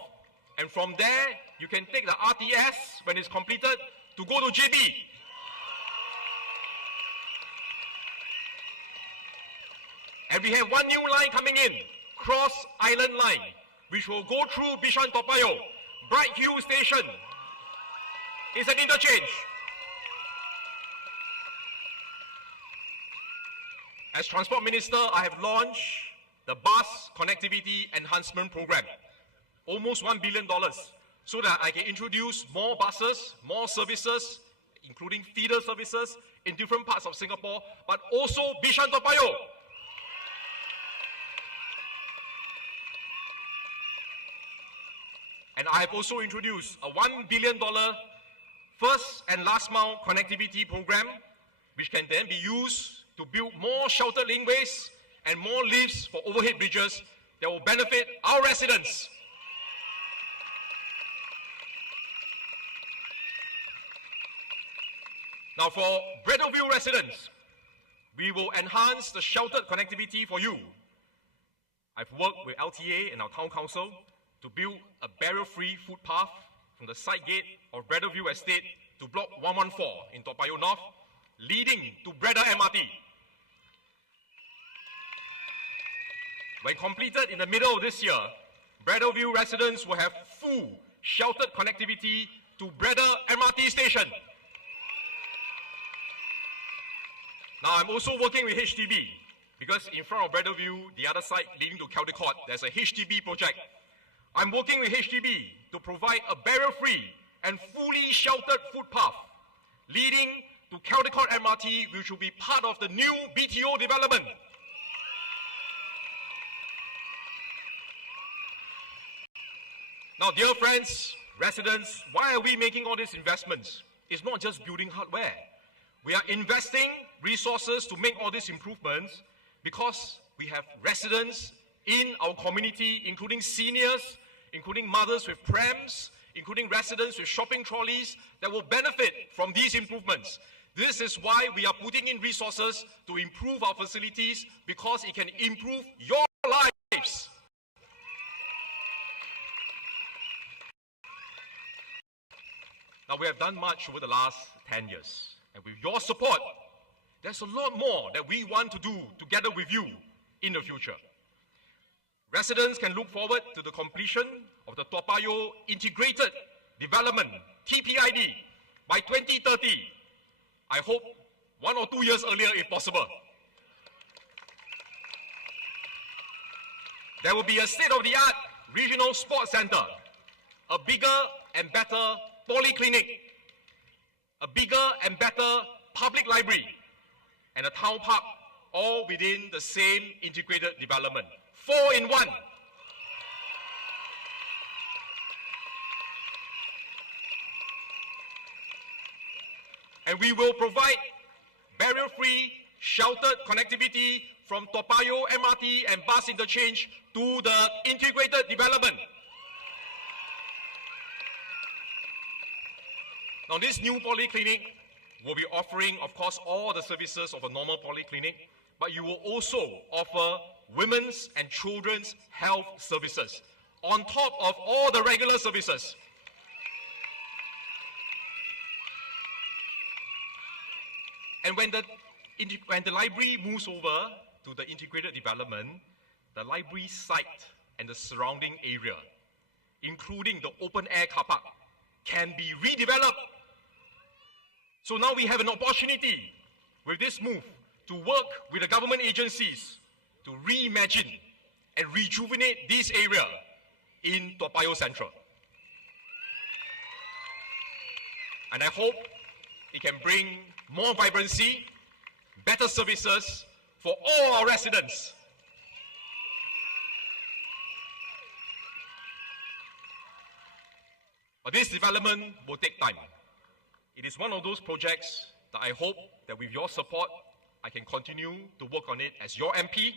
And from there, you can take the RTS when it's completed to go to JB. And we have one new line coming in, Cross Island Line, which will go through Bishan Toa Payoh. Bright Hill Station is an interchange. As Transport Minister, I have launched the Bus Connectivity Enhancement Program, almost $1 billion, so that I can introduce more buses, more services, including feeder services in different parts of Singapore, but also Bishan Toa Payoh. And I have also introduced a $1 billion first and last mile connectivity program, which can then be used to build more sheltered laneways and more lifts for overhead bridges that will benefit our residents. Now for Breadalville residents, we will enhance the sheltered connectivity for you. I've worked with LTA and our town council to build a barrier-free footpath from the side gate of Breadalville Estate to Block 114 in Toa Payoh North, leading to Breda MRT. When completed in the middle of this year, Breadalville residents will have full sheltered connectivity to Breda MRT station. Now I'm also working with HDB because in front of Breadalville, the other side leading to Caldecott, there's a HDB project. I'm working with HDB to provide a barrier-free and fully sheltered footpath leading to Caldecott MRT, which will be part of the new BTO development. Now, dear friends, residents, why are we making all these investments? It's not just building hardware. We are investing resources to make all these improvements because we have residents in our community, including seniors, including mothers with prams, including residents with shopping trolleys that will benefit from these improvements. This is why we are putting in resources to improve our facilities, because it can improve your lives. Now, we have done much over the last 10 years, and with your support, there's a lot more that we want to do together with you in the future. Residents can look forward to the completion of the Toa Payoh Integrated Development, TPID, by 2030. I hope 1 or 2 years earlier if possible. There will be a state-of-the-art regional sports center, a bigger and better polyclinic, a bigger and better public library, and a town park, all within the same integrated development. 4 in 1. And we will provide barrier-free, sheltered connectivity from Toa Payoh MRT and bus interchange to the integrated development. Now, this new polyclinic will be offering, of course, all the services of a normal polyclinic, but you will also offer women's and children's health services on top of all the regular services. And when the library moves over to the integrated development, the library site and the surrounding area, including the open air car park, can be redeveloped. So now we have an opportunity with this move to work with the government agencies to reimagine and rejuvenate this area in Toa Payoh Central. And I hope it can bring more vibrancy, better services for all our residents. But this development will take time. It is one of those projects that I hope that with your support, I can continue to work on it as your MP,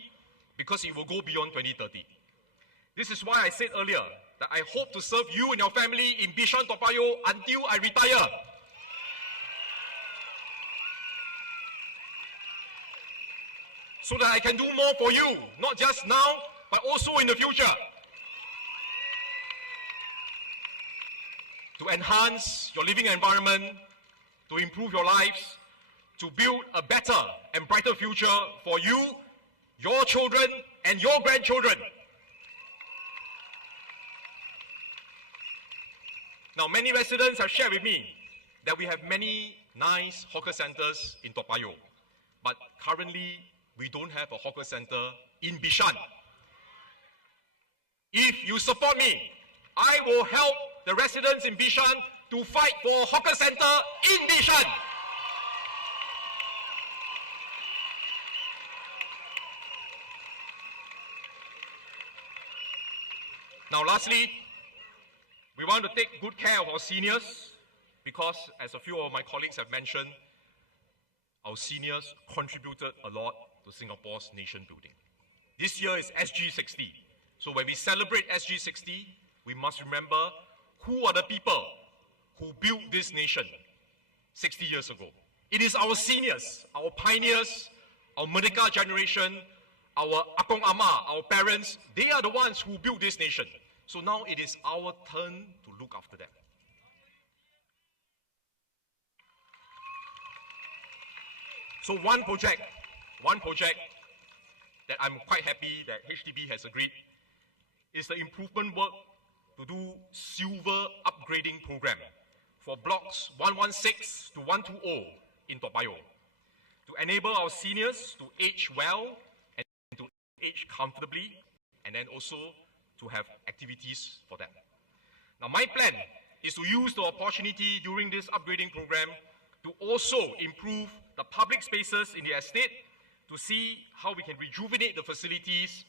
because it will go beyond 2030. This is why I said earlier that I hope to serve you and your family in Bishan Toa Payoh until I retire. So that I can do more for you, not just now, but also in the future. To enhance your living environment, to improve your lives, to build a better and brighter future for you, your children, and your grandchildren. Now, many residents have shared with me that we have many nice hawker centers in Toa Payoh, but currently we don't have a hawker center in Bishan. If you support me, I will help the residents in Bishan to fight for a hawker center in Bishan. Now, lastly, we want to take good care of our seniors because, as a few of my colleagues have mentioned, our seniors contributed a lot to Singapore's nation building. This year is SG60. So when we celebrate SG60, we must remember who are the people who built this nation 60 years ago. It is our seniors, our pioneers, our Merdeka generation, our Akong Ama, our parents. They are the ones who built this nation. So now it is our turn to look after them. So one project that I'm quite happy that HDB has agreed is the improvement work to do silver upgrading program for blocks 116 to 120 in Toa Payoh to enable our seniors to age well and to age comfortably, and then also to have activities for them. Now, my plan is to use the opportunity during this upgrading program to also improve the public spaces in the estate to see how we can rejuvenate the facilities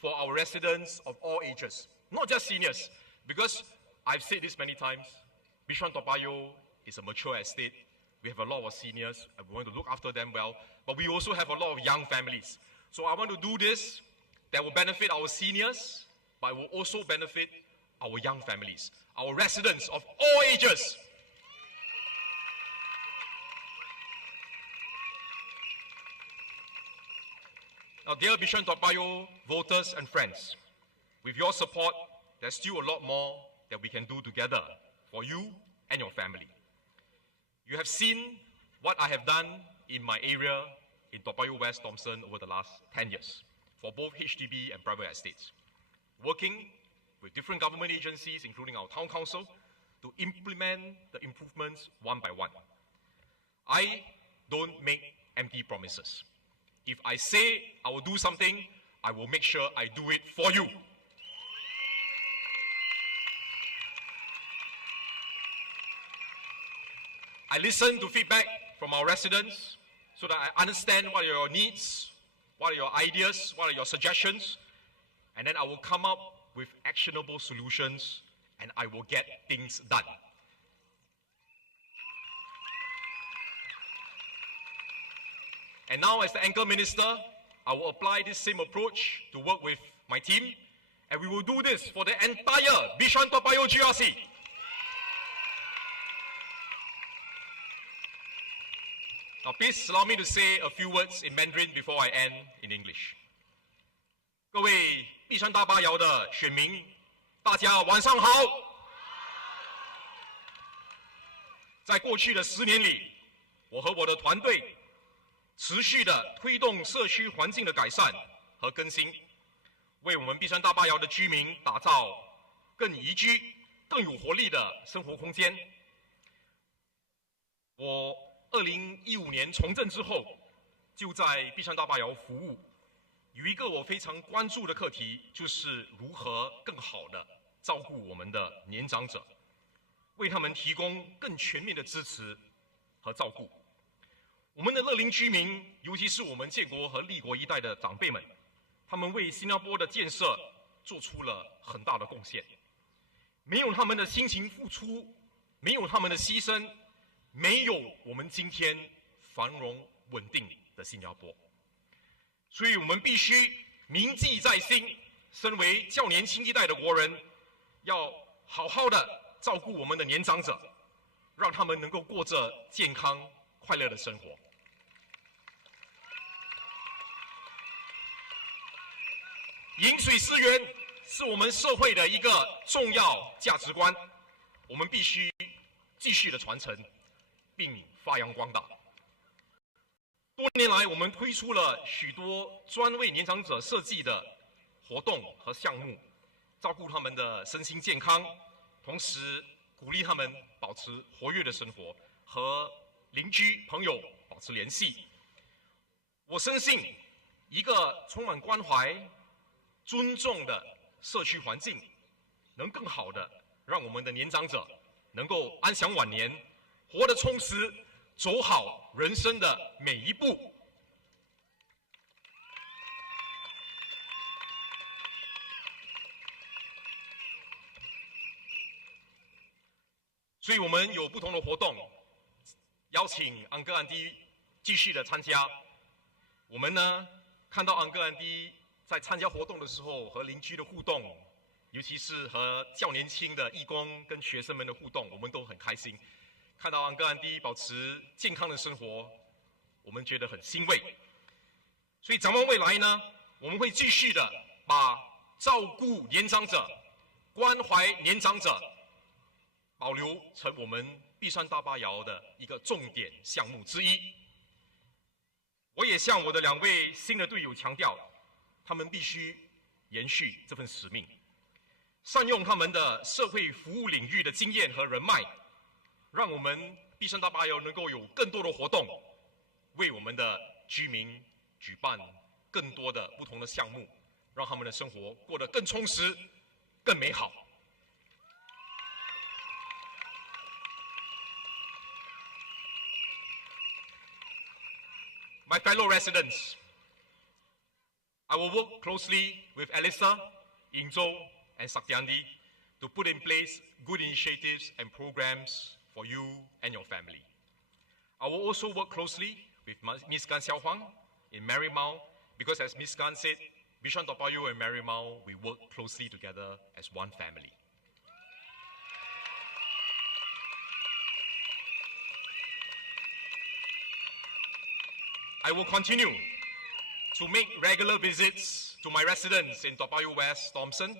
for our residents of all ages, not just seniors, because I've said this many times, Bishan Toa Payoh is a mature estate. We have a lot of seniors and we want to look after them well, but we also have a lot of young families. So I want to do this that will benefit our seniors, but it will also benefit our young families, our residents of all ages. Now, dear Bishan Toa Payoh voters and friends, with your support, there's still a lot more that we can do together for you and your family. You have seen what I have done in my area in Toa Payoh West, Thomson over the last 10 years for both HDB and private estates, working with different government agencies, including our town council, to implement the improvements one by one. I don't make empty promises. If I say I will do something, I will make sure I do it for you. I listen to feedback from our residents so that I understand what are your needs, what are your ideas, what are your suggestions, and then I will come up with actionable solutions and I will get things done. And now, as the anchor minister, I will apply this same approach to work with my team, and we will do this for the entire Bishan Toa Payoh GRC. Now, please allow me to say a few words in Mandarin before I end in English. 各位碧山大巴窑的选民，大家晚上好。在过去的10年里，我和我的团队持续地推动社区环境的改善和更新，为我们碧山大巴窑的居民打造更宜居、更有活力的生活空间。我2015年从政之后，就在碧山大巴窑服务。有一个我非常关注的课题，就是如何更好地照顾我们的年长者，为他们提供更全面的支持和照顾。我们的乐龄居民，尤其是我们建国和立国一代的长辈们，他们为新加坡的建设做出了很大的贡献。没有他们的辛勤付出，没有他们的牺牲，没有我们今天繁荣稳定的新加坡。所以我们必须铭记在心，身为较年轻一代的国人，要好好的照顾我们的年长者，让他们能够过着健康快乐的生活。饮水思源是我们社会的一个重要价值观，我们必须继续的传承，并发扬光大。多年来，我们推出了许多专为年长者设计的活动和项目，照顾他们的身心健康，同时鼓励他们保持活跃的生活，和邻居朋友保持联系。我深信，一个充满关怀、尊重的社区环境，能更好的让我们的年长者能够安享晚年，活得充实，走好人生的每一步。所以我们有不同的活动，邀请安哥安迪继续的参加。我们呢，看到安哥安迪在参加活动的时候和邻居的互动，尤其是和较年轻的义工跟学生们的互动，我们都很开心。看到安哥安迪保持健康的生活，我们觉得很欣慰。所以展望未来呢，我们会继续的把照顾年长者、关怀年长者保留成我们碧山大巴窑的一个重点项目之一。我也向我的2位新的队友强调，他们必须延续这份使命，善用他们的社会服务领域的经验和人脉，让我们碧山大巴窑能够有更多的活动，为我们的居民举办更多的不同的项目，让他们的生活过得更充实、更美好。My fellow residents, I will work closely with Alyssa, Ingzhou, and Sakyandi to put in place good initiatives and programs for you and your family. I will also work closely with Ms. Gan Xiaohuang in Marymount, because as Ms. Gan said, Bishan Toa Payoh and Marymount, we work closely together as one family. I will continue to make regular visits to my residents in Toa Payoh West, Thomson,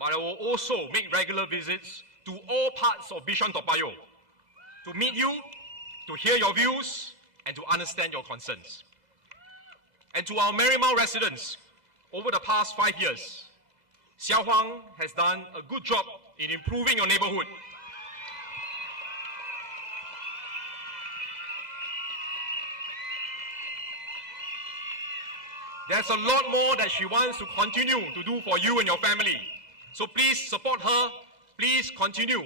but I will also make regular visits to all parts of Bishan Toa Payoh to meet you, to hear your views, and to understand your concerns. And to our Marymount residents, over the past 5 years, Xiao Huang has done a good job in improving your neighborhood. There's a lot more that she wants to continue to do for you and your family. So please support her. Please continue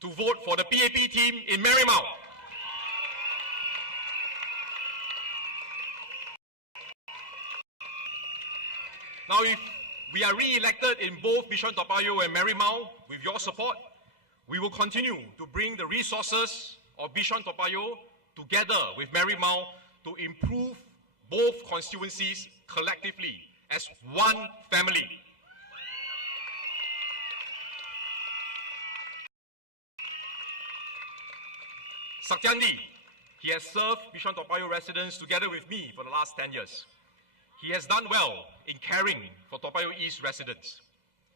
to vote for the PAP team in Marymount. Now, if we are re-elected in both Bishan Toa Payoh and Marymount with your support, we will continue to bring the resources of Bishan Toa Payoh together with Marymount to improve both constituencies collectively as one family. Satyandi, he has served Bishan Toa Payoh residents together with me for the last 10 years. He has done well in caring for Toa Payoh East residents.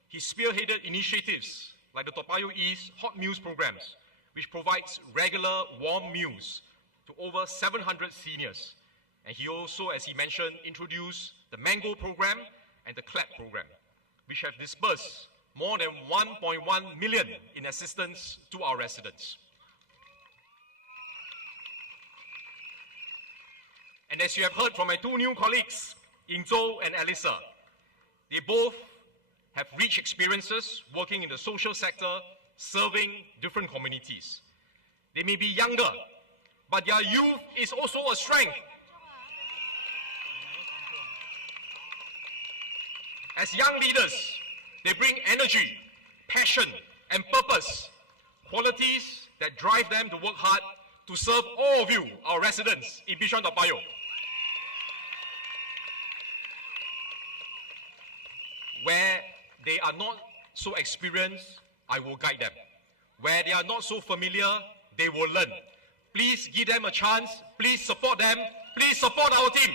He spearheaded initiatives like the Toa Payoh East Hot Meals programs, which provides regular warm meals to over 700 seniors. And he also, as he mentioned, introduced the Mango program and the CLAP program, which have disbursed more than 1.1 million in assistance to our residents. And as you have heard from my two new colleagues, Ying Zhou and Elisa, they both have rich experiences working in the social sector, serving different communities. They may be younger, but their youth is also a strength. As young leaders, they bring energy, passion, and purpose, qualities that drive them to work hard to serve all of you, our residents in Bishan Toa Payoh. Where they are not so experienced, I will guide them. Where they are not so familiar, they will learn. Please give them a chance. Please support them. Please support our team.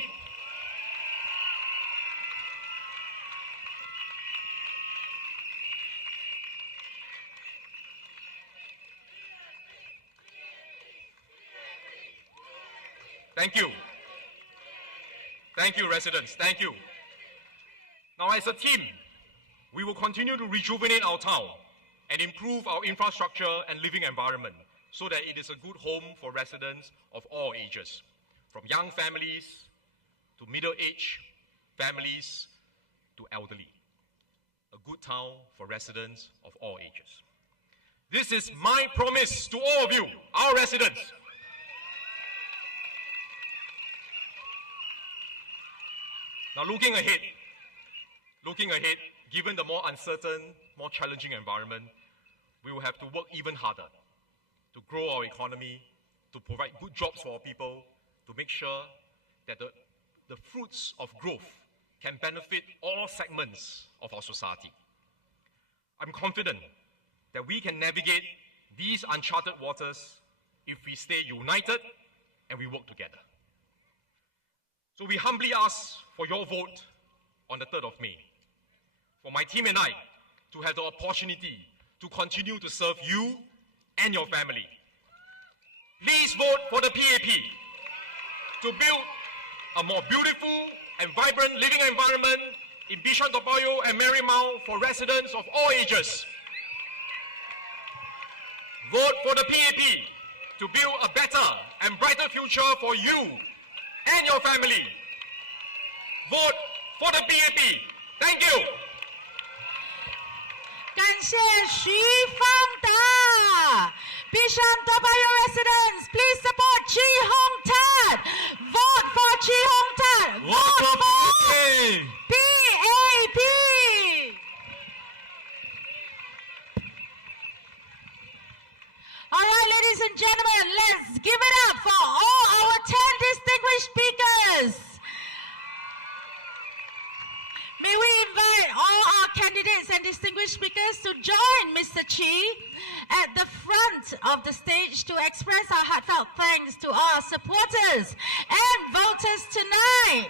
Thank you. Thank you, residents. Thank you. Now, as a team, we will continue to rejuvenate our town and improve our infrastructure and living environment so that it is a good home for residents of all ages, from young families to middle-aged families to elderly. A good town for residents of all ages. This is my promise to all of you, our residents. Now, looking ahead, given the more uncertain, more challenging environment, we will have to work even harder to grow our economy, to provide good jobs for our people, to make sure that the fruits of growth can benefit all segments of our society. I'm confident that we can navigate these uncharted waters if we stay united and we work together. So we humbly ask for your vote on the 3rd of May, for my team and I to have the opportunity to continue to serve you and your family. Please vote for the PAP to build a more beautiful and vibrant living environment in Bishan Toa Payoh and Marymount for residents of all ages. Vote for the PAP to build a better and brighter future for you and your family. Vote for the PAP. Thank you. 感谢徐方达 Bishan Toa Payoh residents, please support Chi Hong Tat. Vote for Chi Hong Tat. Vote for PAP. All right, ladies and gentlemen, let's give it up for all our 10 distinguished speakers. May we invite all our candidates and distinguished speakers to join Mr. Chi at the front of the stage to express our heartfelt thanks to our supporters and voters tonight.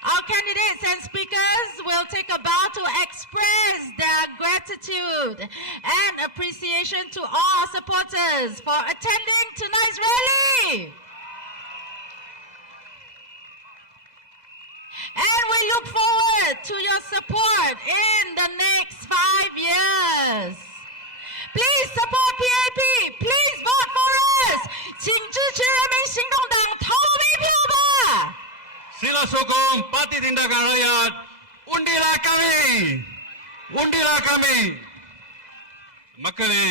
Our candidates and speakers will take a bow to express their gratitude and appreciation to all supporters for attending tonight's rally. And we look forward to your support in the next 5 years. Please support PAP. Please vote for us. 请支持人民行动党，投我们一票吧。 Sila sokong Parti Tindakan Rakyat, undilah kami, undilah kami. மக்களே,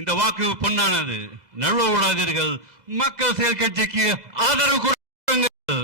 இந்த வாக்கு பொன்னானது. நழுவ விடாதீர்கள். மக்கள் செயல் கட்சிக்கு ஆதரவு கொடுங்கள்.